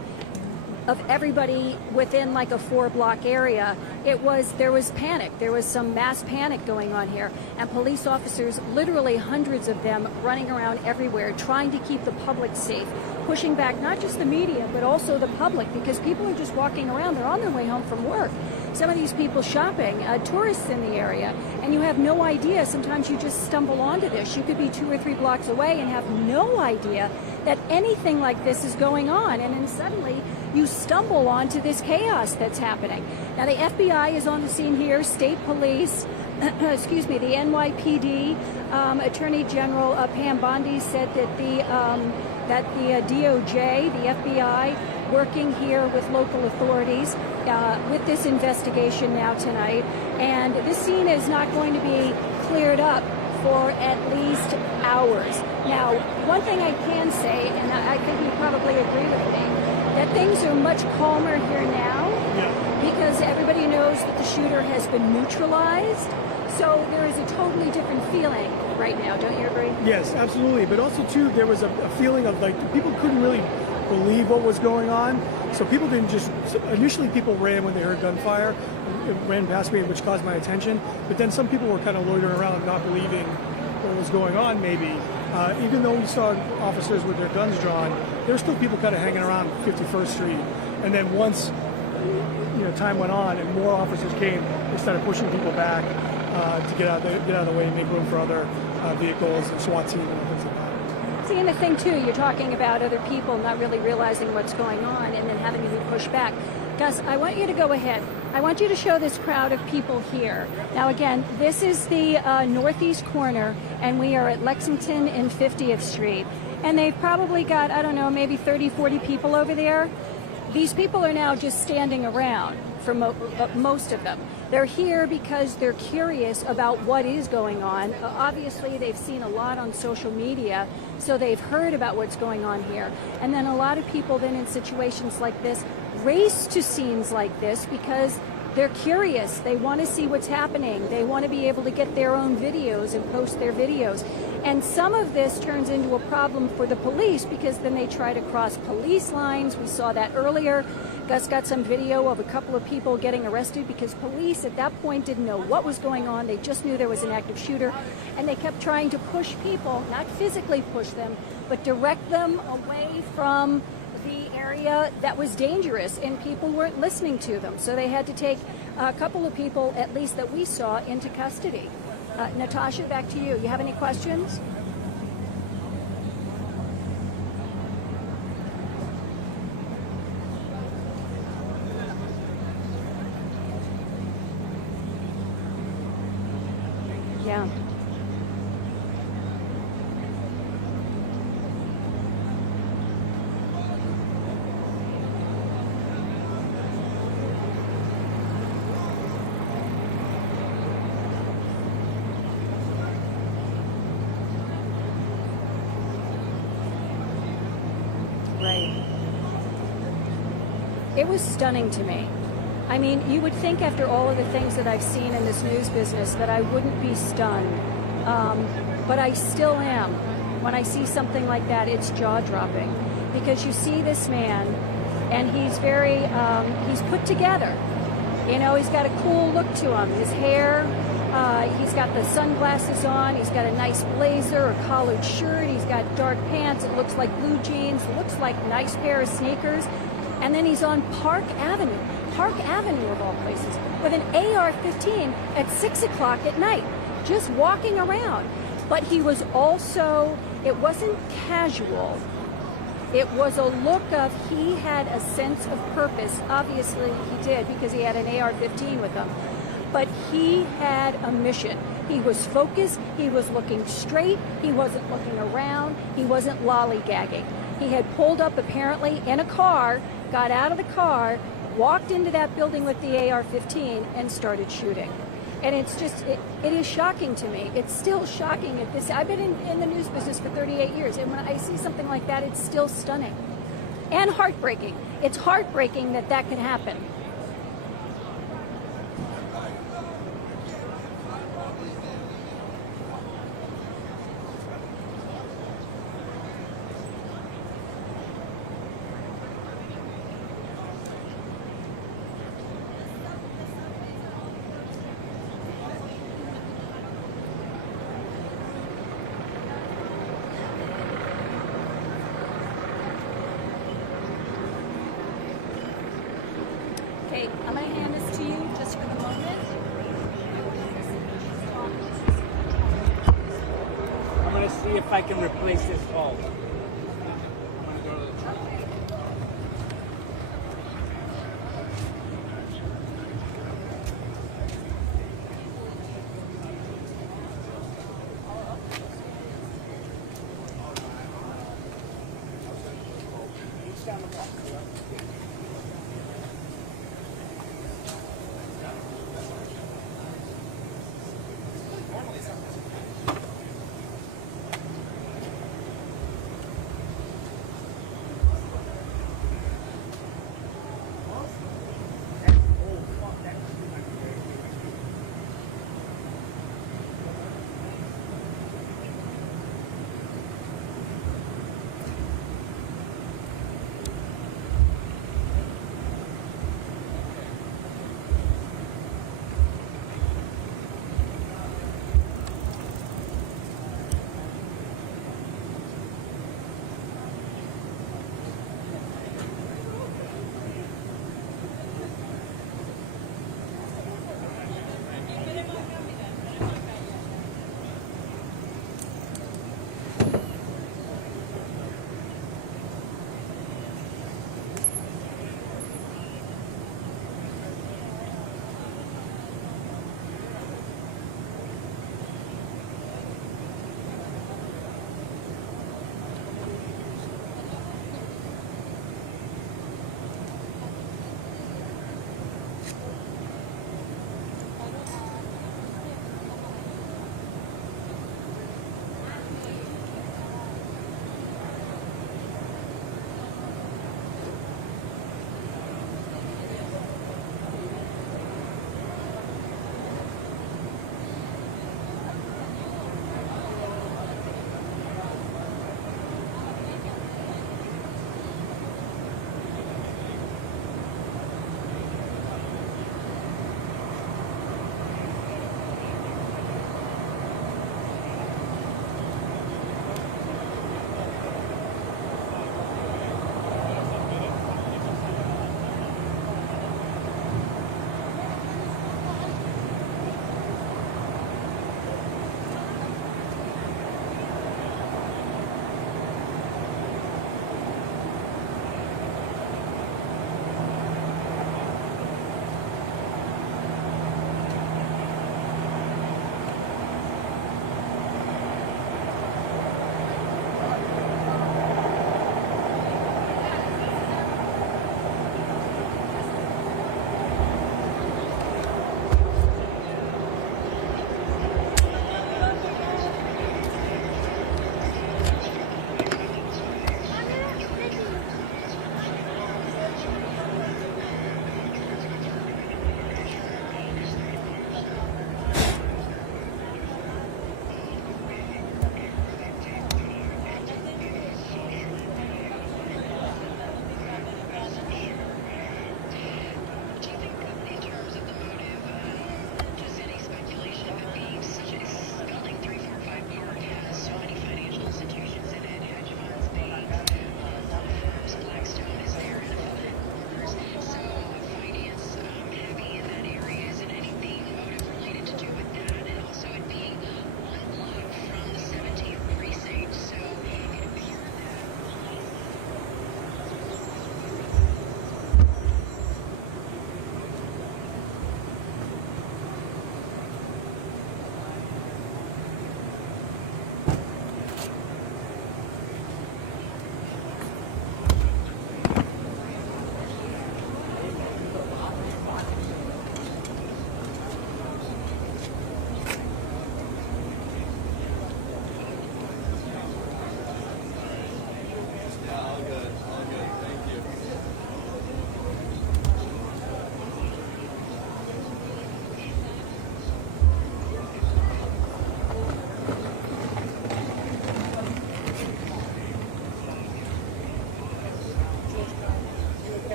of everybody within like a 4-block area, there was panic. There was some mass panic going on here, and police officers, literally hundreds of them, running around everywhere, trying to keep the public safe, pushing back not just the media, but also the public, because people are just walking around. They're on their way home from work. Some of these people shopping, tourists in the area, and you have no idea. Sometimes you just stumble onto this. You could be 2 or 3 blocks away and have no idea that anything like this is going on, and then suddenly you stumble onto this chaos that's happening. Now the FBI is on the scene here, state police, excuse me, the NYPD, Attorney General Pam Bondi said that the DOJ, the FBI, working here with local authorities with this investigation now tonight, and this scene is not going to be cleared up for at least hours. Now, one thing I can say, and I think you probably agree with me, that things are much calmer here now, because everybody knows that the shooter has been neutralized. So there is a totally different feeling right now, don't you agree? Yes, absolutely. But also, too, there was a feeling of like people couldn't really believe what was going on. So people didn't just, initially people ran when they heard gunfire, it ran past me, which caused my attention. But then some people were kind of loitering around, not believing what was going on maybe. Even though we saw officers with their guns drawn, there were still people kind of hanging around 51st Street. And then once time went on and more officers came, they started pushing people back to get out of the way and make room for other vehicles and SWAT team and things like that. See, and the thing too, you're talking about other people not really realizing what's going on and then having to be pushed back. Gus, I want you to go ahead. I want you to show this crowd of people here. Now again, this is the northeast corner, and we are at Lexington and 50th Street. And they've probably got, I don't know, maybe 30, 40 people over there. These people are now just standing around, for most of them. They're here because they're curious about what is going on. Obviously, they've seen a lot on social media, so they've heard about what's going on here. And then a lot of people then in situations like this race to scenes like this because they're curious. They want to see what's happening. They want to be able to get their own videos and post their videos. And some of this turns into a problem for the police because then they try to cross police lines. We saw that earlier. Gus got some video of a couple of people getting arrested because police at that point didn't know what was going on. They just knew there was an active shooter. And they kept trying to push people, not physically push them, but direct them away from the area that was dangerous, and people weren't listening to them. So they had to take a couple of people, at least that we saw, into custody. Natasha, back to you. You have any questions? Yeah. It was stunning to me. I mean, you would think after all of the things that I've seen in this news business that I wouldn't be stunned, but I still am. When I see something like that, it's jaw-dropping because you see this man and he's very, he's put together. You know, he's got a cool look to him. His hair, he's got the sunglasses on, he's got a nice blazer or collared shirt, he's got dark pants, it looks like blue jeans, it looks like a nice pair of sneakers. And then he's on Park Avenue of all places, with an AR-15 at 6 o'clock at night, just walking around. But he was also, it wasn't casual. It was a look of, he had a sense of purpose. Obviously he did because he had an AR-15 with him. But he had a mission. He was focused, he was looking straight, he wasn't looking around, he wasn't lollygagging. He had pulled up apparently in a car, got out of the car, walked into that building with the AR-15 and started shooting. And it's just, it is shocking to me. It's still shocking at this. I've been in the news business for 38 years, and when I see something like that, it's still stunning and heartbreaking. It's heartbreaking that that could happen. Okay, I'm going to hand this to you just for the moment. I'm going to see if I can replace this bulb.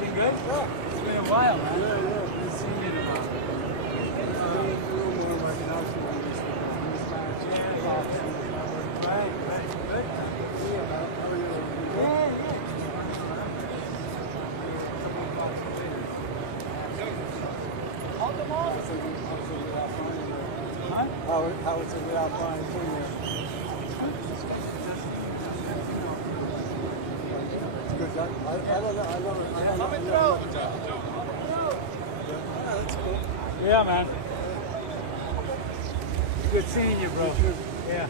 Looking good? It's been a while, man. Yeah. Been seeing you in a while. Right. Good. Hold them off. Huh? How was it without Brian Jr.? It's good. I love it. That's cool. Yeah, man. Good seeing you, bro. Yeah.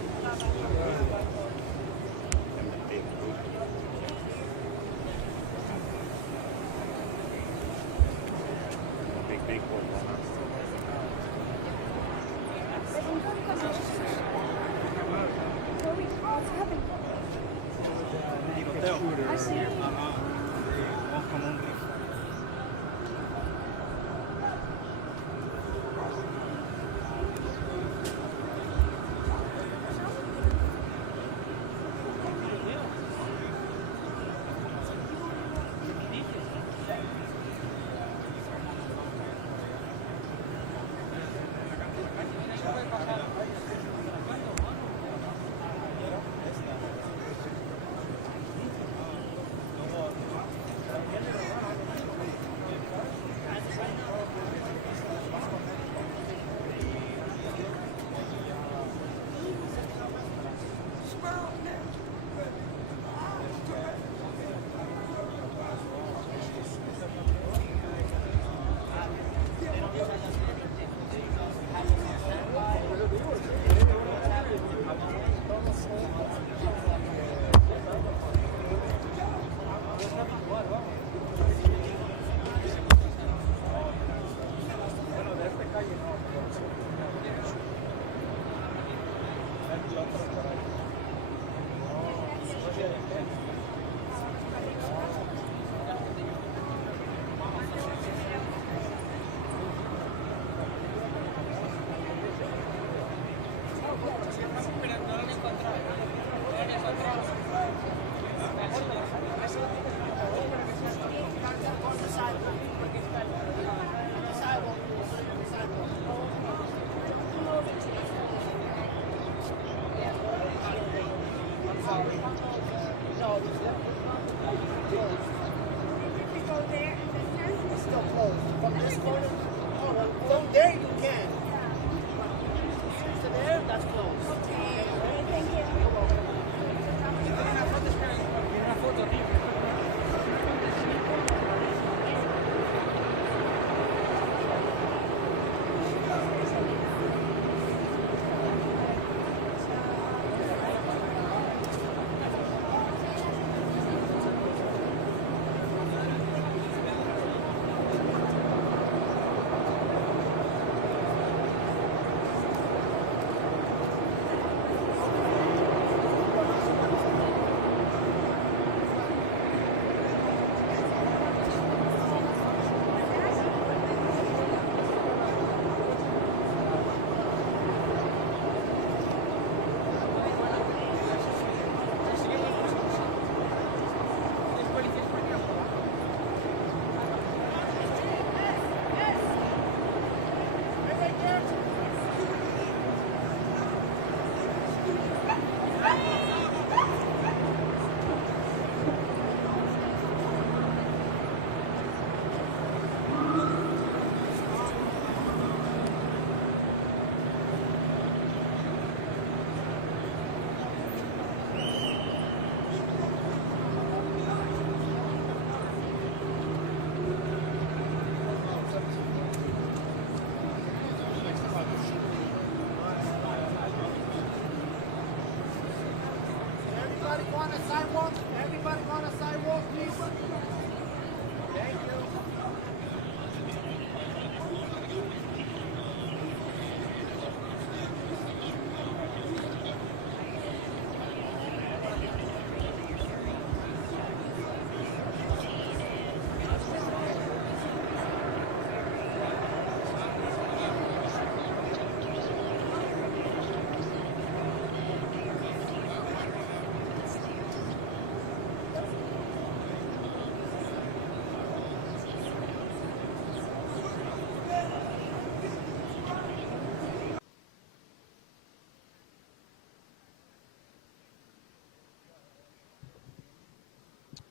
Big one. I see.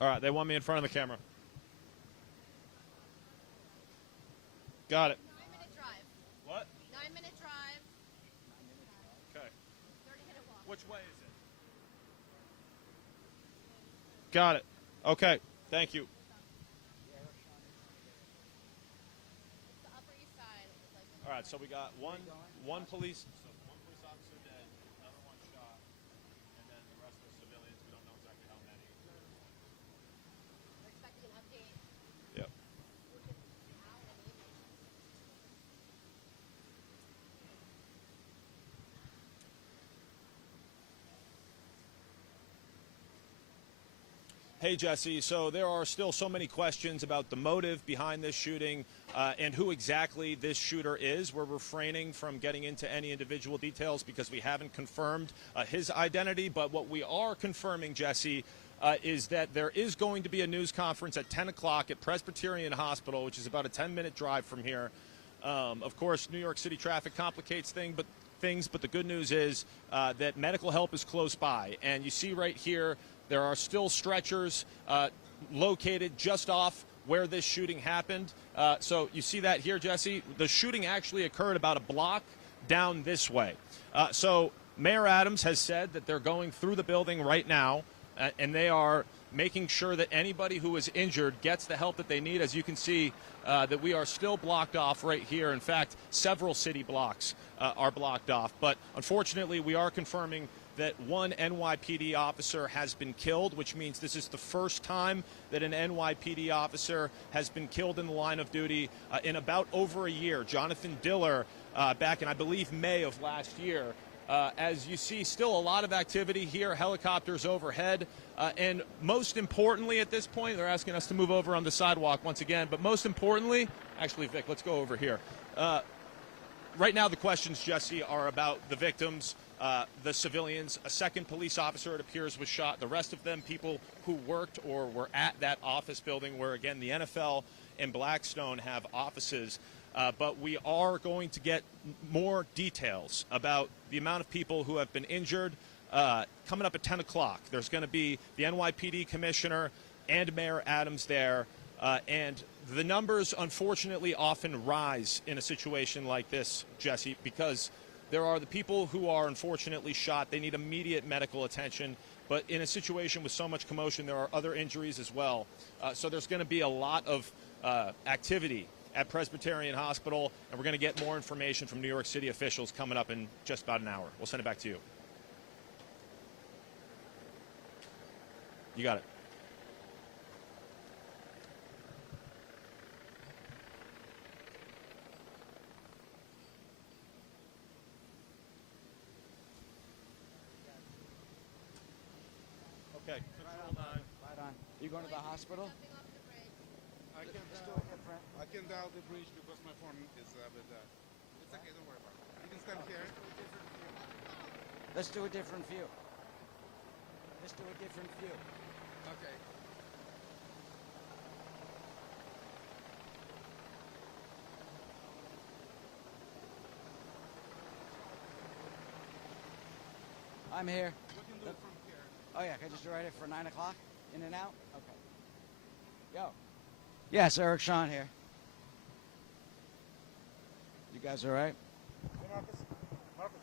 All right, they want me in front of the camera. Got it. 9-minute drive. What? 9-minute drive. Okay. 30-minute walk. Which way is it? Got it. Okay. Thank you. It's the Upper East Side. All right, so we got one police officer dead, another one shot, and then the rest of the civilians, we don't know exactly how many. We're expecting an update. Yep. Hey, Jesse. So there are still so many questions about the motive behind this shooting and who exactly this shooter is. We're refraining from getting into any individual details because we haven't confirmed his identity. But what we are confirming, Jesse, is that there is going to be a news conference at 10 o'clock at Presbyterian Hospital, which is about a 10-minute drive from here. Of course, New York City traffic complicates things, but the good news is that medical help is close by. And you see right here, there are still stretchers located just off where this shooting happened. So you see that here, Jesse. The shooting actually occurred about a block down this way. So Mayor Adams has said that they're going through the building right now, and they are making sure that anybody who is injured gets the help that they need. As you can see, that we are still blocked off right here. In fact, several city blocks are blocked off. But unfortunately, we are confirming that one NYPD officer has been killed, which means this is the first time that an NYPD officer has been killed in the line of duty in about over a year. Jonathan Diller, back in, I believe, May of last year. As you see, still a lot of activity here, helicopters overhead, and most importantly at this point, they're asking us to move over on the sidewalk once again, but most importantly, actually, Vic, let's go over here. Right now, the questions, Jesse, are about the victims, the civilians. A second police officer, it appears, was shot. The rest of them, people who worked or were at that office building where, again, the NFL and Blackstone have offices. But we are going to get more details about the amount of people who have been injured coming up at 10 o'clock. There's going to be the NYPD commissioner and Mayor Adams there. And the numbers, unfortunately, often rise in a situation like this, Jesse, because there are the people who are unfortunately shot. They need immediate medical attention. But in a situation with so much commotion, there are other injuries as well. So there's going to be a lot of activity at Presbyterian Hospital, and we're going to get more information from New York City officials coming up in just about an hour. We'll send it back to you. You got it. Okay, control 9. Right on. You going to the hospital? I can down the bridge because my phone is with that. It's okay, don't worry about it. You can stand here. Let's do a different view. Let's do a different view. Okay. I'm here. We can do it from here. Oh yeah, can I just write it for 9 o'clock? In and out? Okay. Yo. Yes, Eric Sean here. You guys all right? Hey, Marcus. Marcus.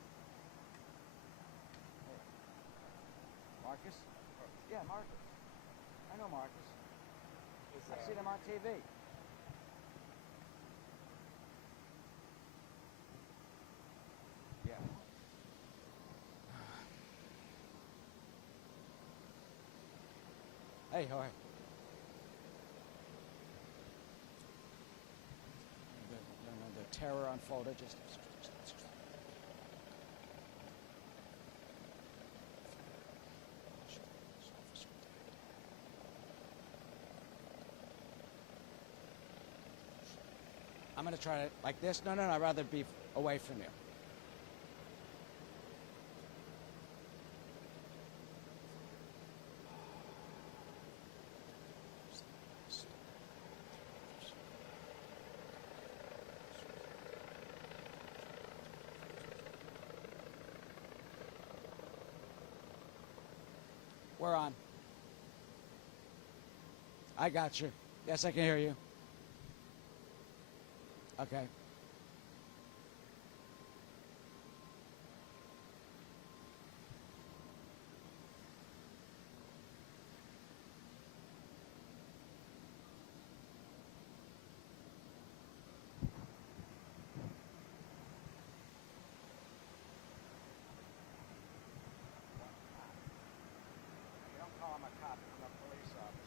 Marcus? Yeah, Marcus. I know Marcus. I've seen him on TV. Yeah. Hey, how are you? The terror unfolded. Just. I'm gonna try it like this. No, I'd rather be away from you. We're on. I got you. Yes, I can hear you. Okay. Don't call him a cop, I'm a police officer.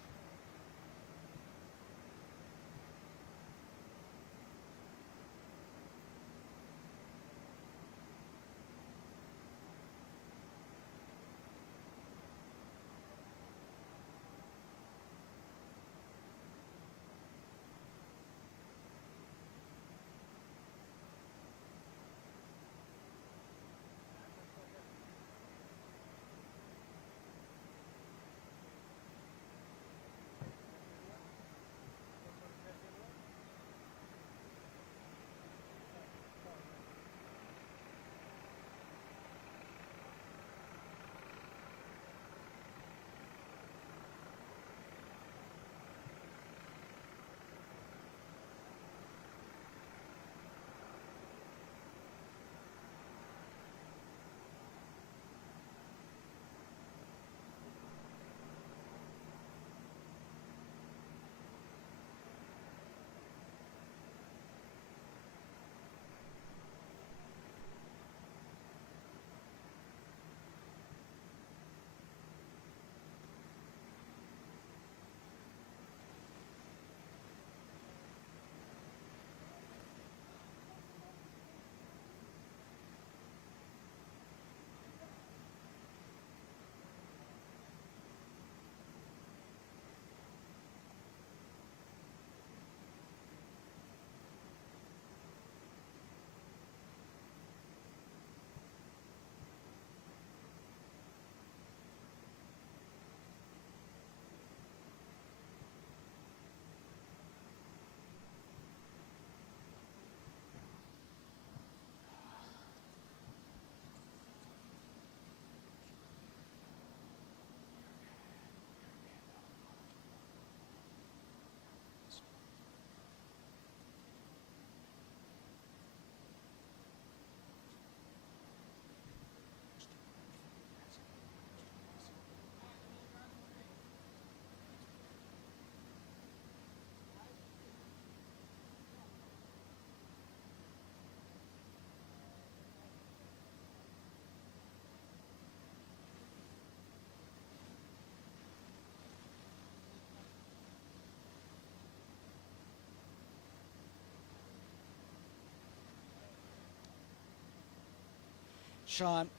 Sean,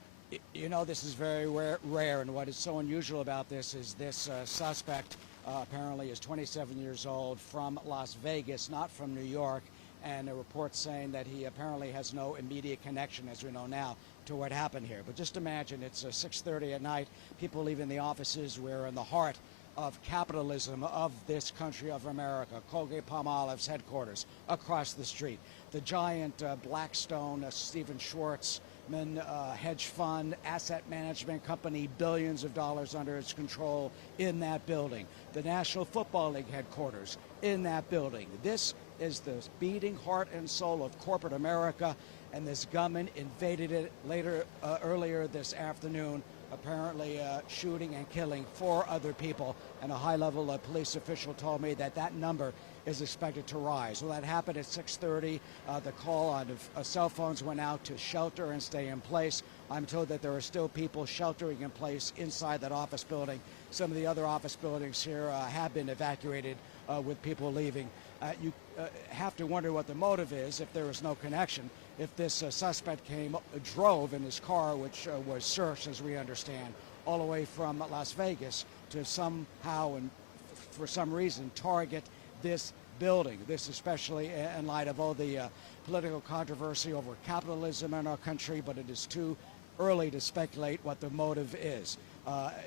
you know this is very rare, and what is so unusual about this is this suspect apparently is 27 years old, from Las Vegas, not from New York, and a report saying that he apparently has no immediate connection, as we know now, to what happened here. But just imagine, it's 6:30 at night, people leaving the offices. We're in the heart of capitalism of this country of America. Colgate-Palmolive's headquarters across the street. The giant Blackstone, Stephen Schwartzman hedge fund, asset management company, billions of dollars under its control in that building. The National Football League headquarters in that building. This is the beating heart and soul of corporate America, and this gunman invaded it earlier this afternoon, apparently shooting and killing 4 other people, and a high-level police official told me that that number is expected to rise. Well, that happened at 6:30. The call on cell phones went out to shelter and stay in place. I'm told that there are still people sheltering in place inside that office building. Some of the other office buildings here have been evacuated with people leaving. You have to wonder what the motive is if there is no connection. If this suspect drove in his car, which was searched, as we understand, all the way from Las Vegas to somehow and for some reason target this building. This especially in light of all the political controversy over capitalism in our country, but it is too early to speculate what the motive is.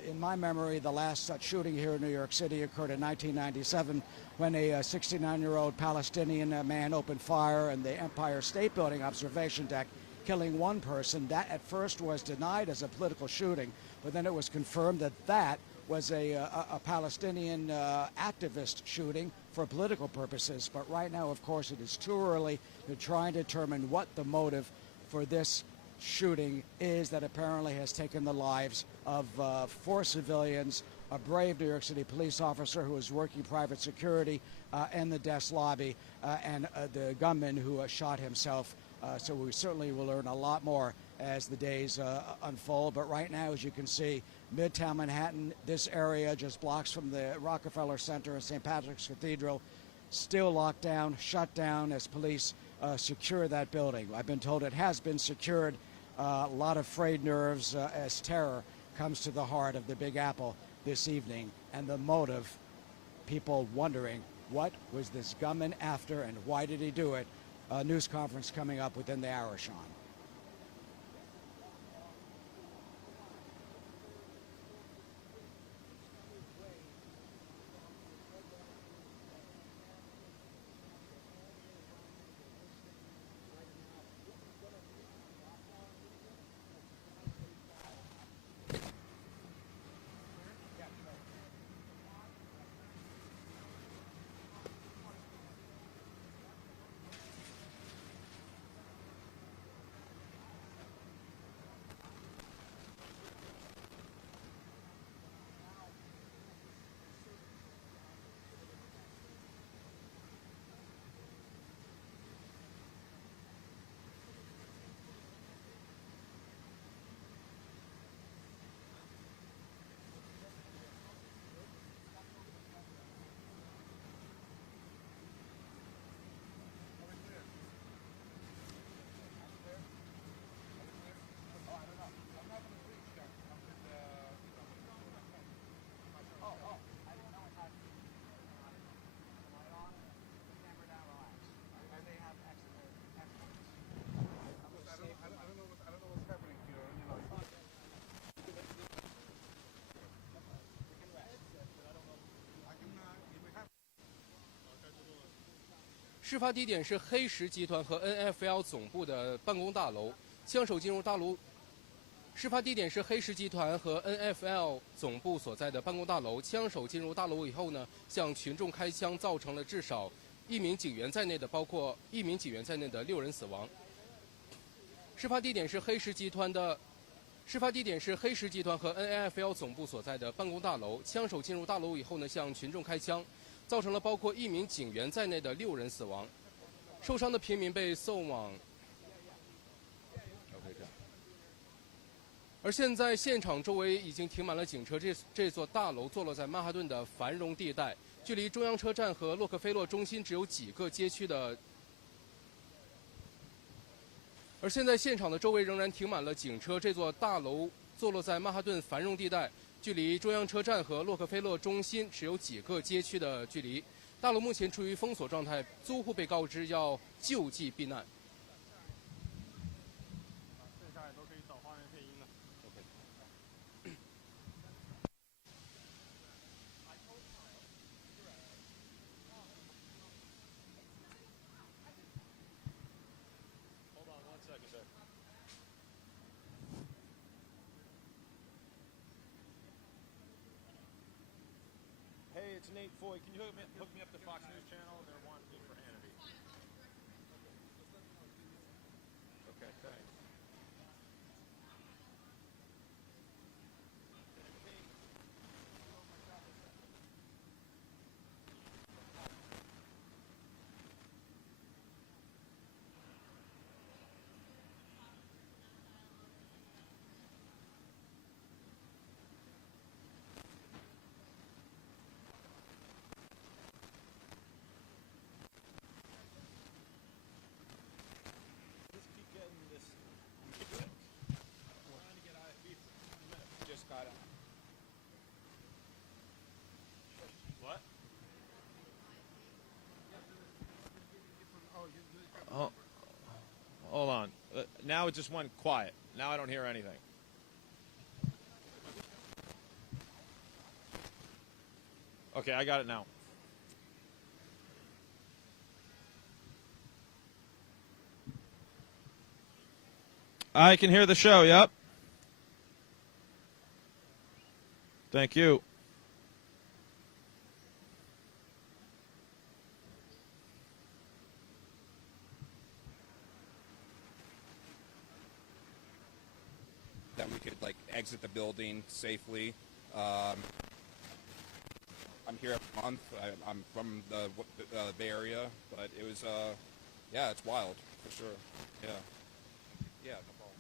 In my memory, the last such shooting here in New York City occurred in 1997 when a 69-year-old Palestinian man opened fire in the Empire State Building observation deck, killing 1 person. That at first was denied as a political shooting, but then it was confirmed that that was a Palestinian activist shooting for political purposes. But right now, of course, it is too early to try and determine what the motive for this shooting is that apparently has taken the lives of 4 civilians, a brave New York City police officer who was working private security in the desk lobby, and the gunman who shot himself. So we certainly will learn a lot more as the days unfold. But right now, as you can see, Midtown Manhattan, this area just blocks from the Rockefeller Center and St. Patrick's Cathedral, still locked down, shut down as police secure that building. I've been told it has been secured. A lot of frayed nerves as terror comes to the heart of the Big Apple this evening. And the motive, people wondering, what was this gunman after and why did he do it? A news conference coming up within the hour, Sean.事发地点是黑石集团和 NFL 总部的办公大楼。枪手进入大楼。事发地点是黑石集团和 NFL 总部所在的办公大楼。枪手进入大楼以后呢，向群众开枪，造成了至少1名警员在内的6人死亡。事发地点是黑石集团和 NFL 总部所在的办公大楼。枪手进入大楼以后呢，向群众开枪，造成了包括1名警员在内的6人死亡。受伤的平民被送往。而现在现场周围已经停满了警车，这座大楼坐落在曼哈顿的繁荣地带，距离中央车站和洛克菲勒中心只有几个街区的。而现在现场的周围仍然停满了警车，这座大楼坐落在曼哈顿繁荣地带，距离中央车站和洛克菲勒中心只有几个街区的距离。大楼目前处于封锁状态，租户被告知要就地避难。剩下的都可以找花园配音了。Hold on one second, sir. Hey, it's Nate Foy. Can you hook me up to Fox News Channel? They're wanting me for Hannity. Okay, thanks. What? Oh, hold on. Now it just went quiet. Now I don't hear anything. Okay, I got it now. I can hear the show, yep. Thank you. that we could like exit the building safely. I'm here every month. I'm from the Bay Area, but it was yeah, it's wild for sure. Yeah, yeah, no problem.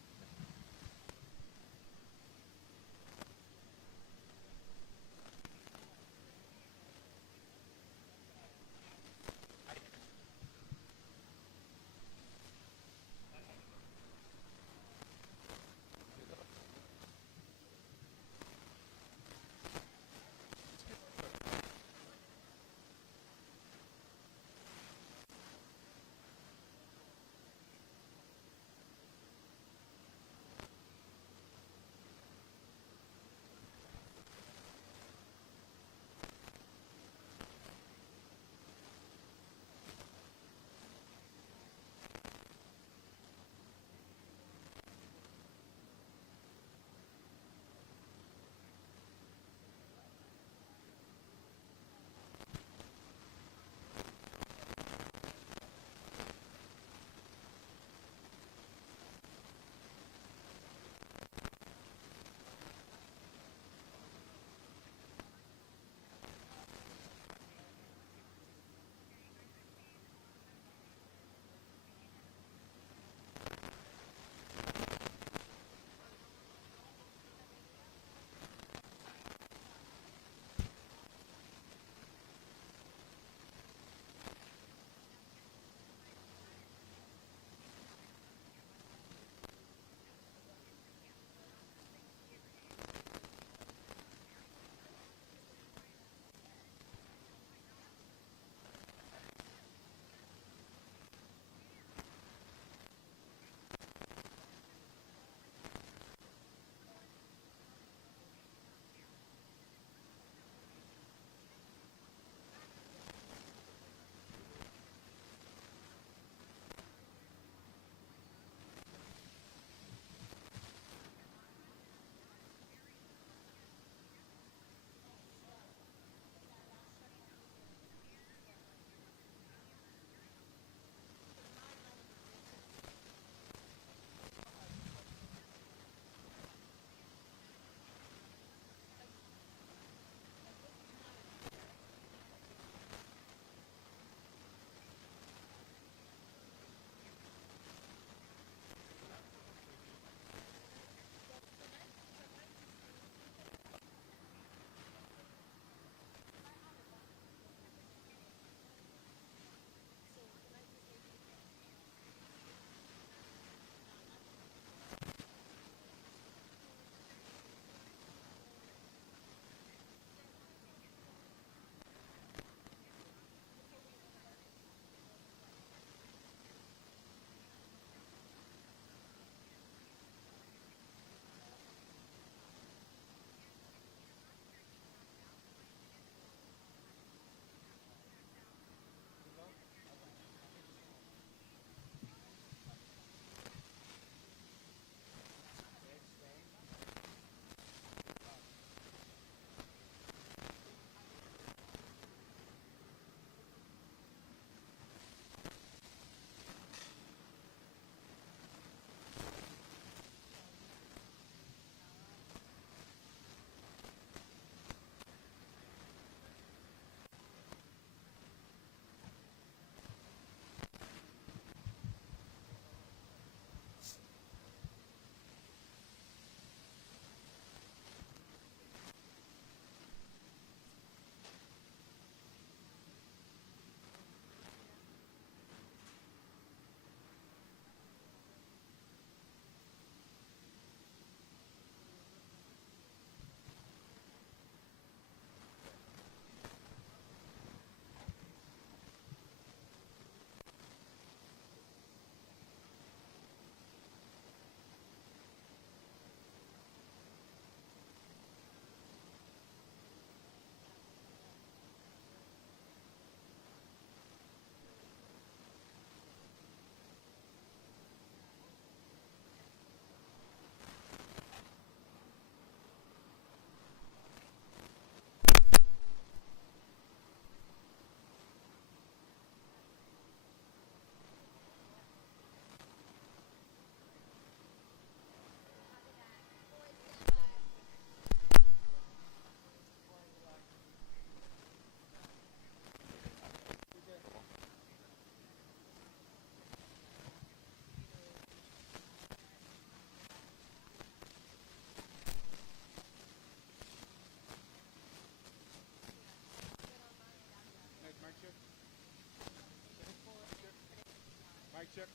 check.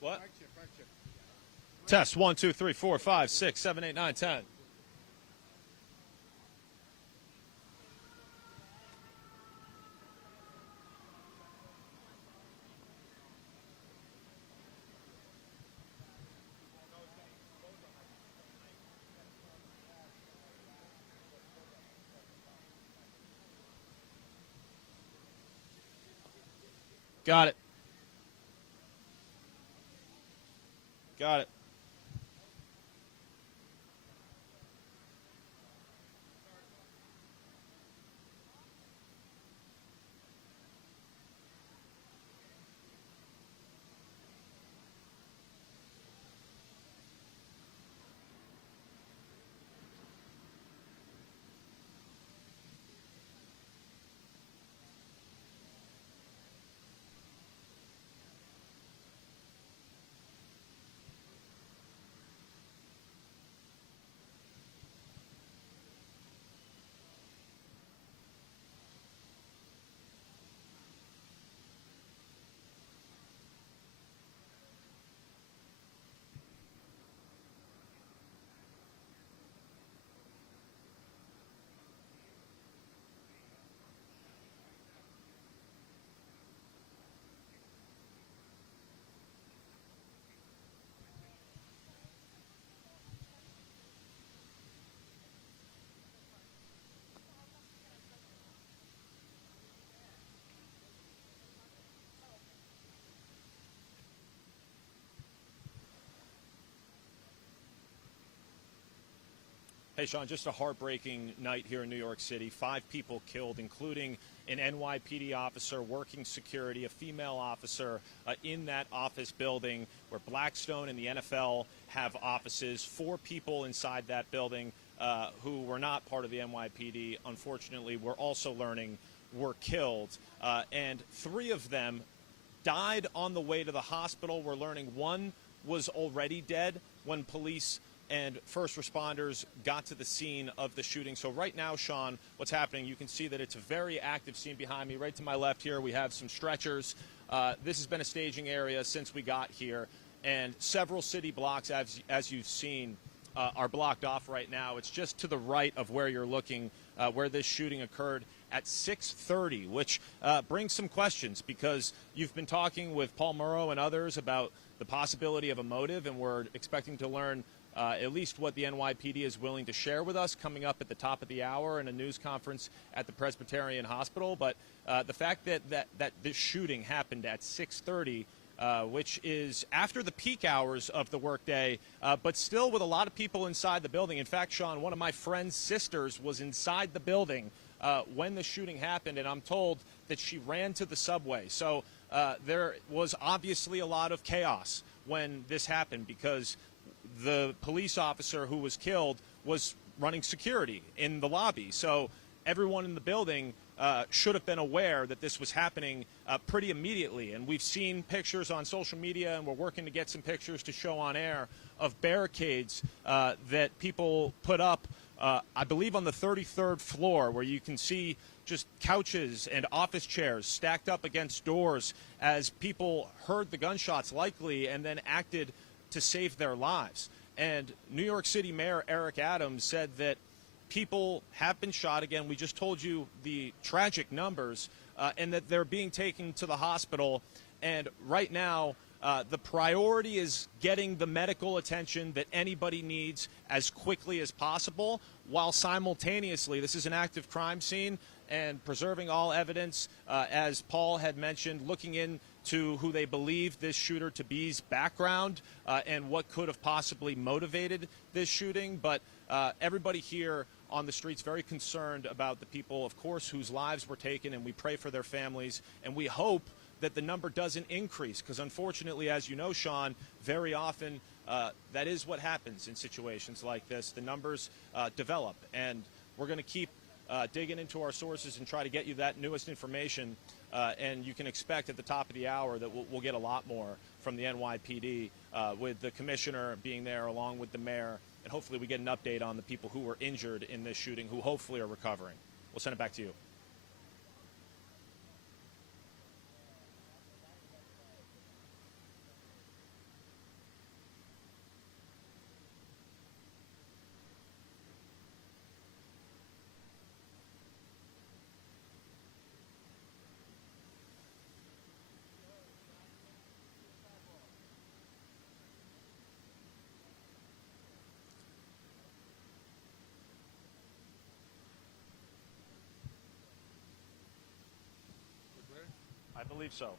What? Mic check, mic check. Test 1, 2, 3, 4, 5, 6, 7, 8, 9, 10. Got it. Got it. Hey, Sean, just a heartbreaking night here in New York City. 5 people killed, including an NYPD officer working security, a female officer in that office building where Blackstone and the NFL have offices. 4 people inside that building who were not part of the NYPD, unfortunately, we're also learning were killed. And 3 of them died on the way to the hospital. We're learning 1 was already dead when police and first responders got to the scene of the shooting. So right now, Sean, what's happening, you can see that it's a very active scene behind me. Right to my left here, we have some stretchers. This has been a staging area since we got here, and several city blocks, as you've seen, are blocked off right now. It's just to the right of where you're looking, where this shooting occurred at 6:30, which brings some questions, because you've been talking with Paul Murrow and others about the possibility of a motive, and we're expecting to learn at least what the NYPD is willing to share with us coming up at the top of the hour in a news conference at the Presbyterian Hospital. But the fact that this shooting happened at 6:30, which is after the peak hours of the workday, but still with a lot of people inside the building. In fact, Sean, one of my friend's sisters was inside the building when the shooting happened, and I'm told that she ran to the subway. So there was obviously a lot of chaos when this happened, because the police officer who was killed was running security in the lobby. So everyone in the building should have been aware that this was happening pretty immediately. And we've seen pictures on social media, and we're working to get some pictures to show on air of barricades that people put up, I believe on the 33rd floor, where you can see just couches and office chairs stacked up against doors as people heard the gunshots likely and then acted to save their lives. And New York City Mayor Eric Adams said that people have been shot again. We just told you the tragic numbers, and that they're being taken to the hospital. And right now, the priority is getting the medical attention that anybody needs as quickly as possible, while simultaneously, this is an active crime scene, and preserving all evidence, as Paul had mentioned, looking into who they believe this shooter to be's background and what could have possibly motivated this shooting. But everybody here on the streets very concerned about the people, of course, whose lives were taken, and we pray for their families, and we hope that the number doesn't increase, because unfortunately, as you know, Sean, very often that is what happens in situations like this. The numbers develop, and we're going to keep digging into our sources and try to get you that newest information, and you can expect at the top of the hour that we'll get a lot more from the NYPD, with the commissioner being there along with the mayor, and hopefully we get an update on the people who were injured in this shooting, who hopefully are recovering. We'll send it back to you. I believe so.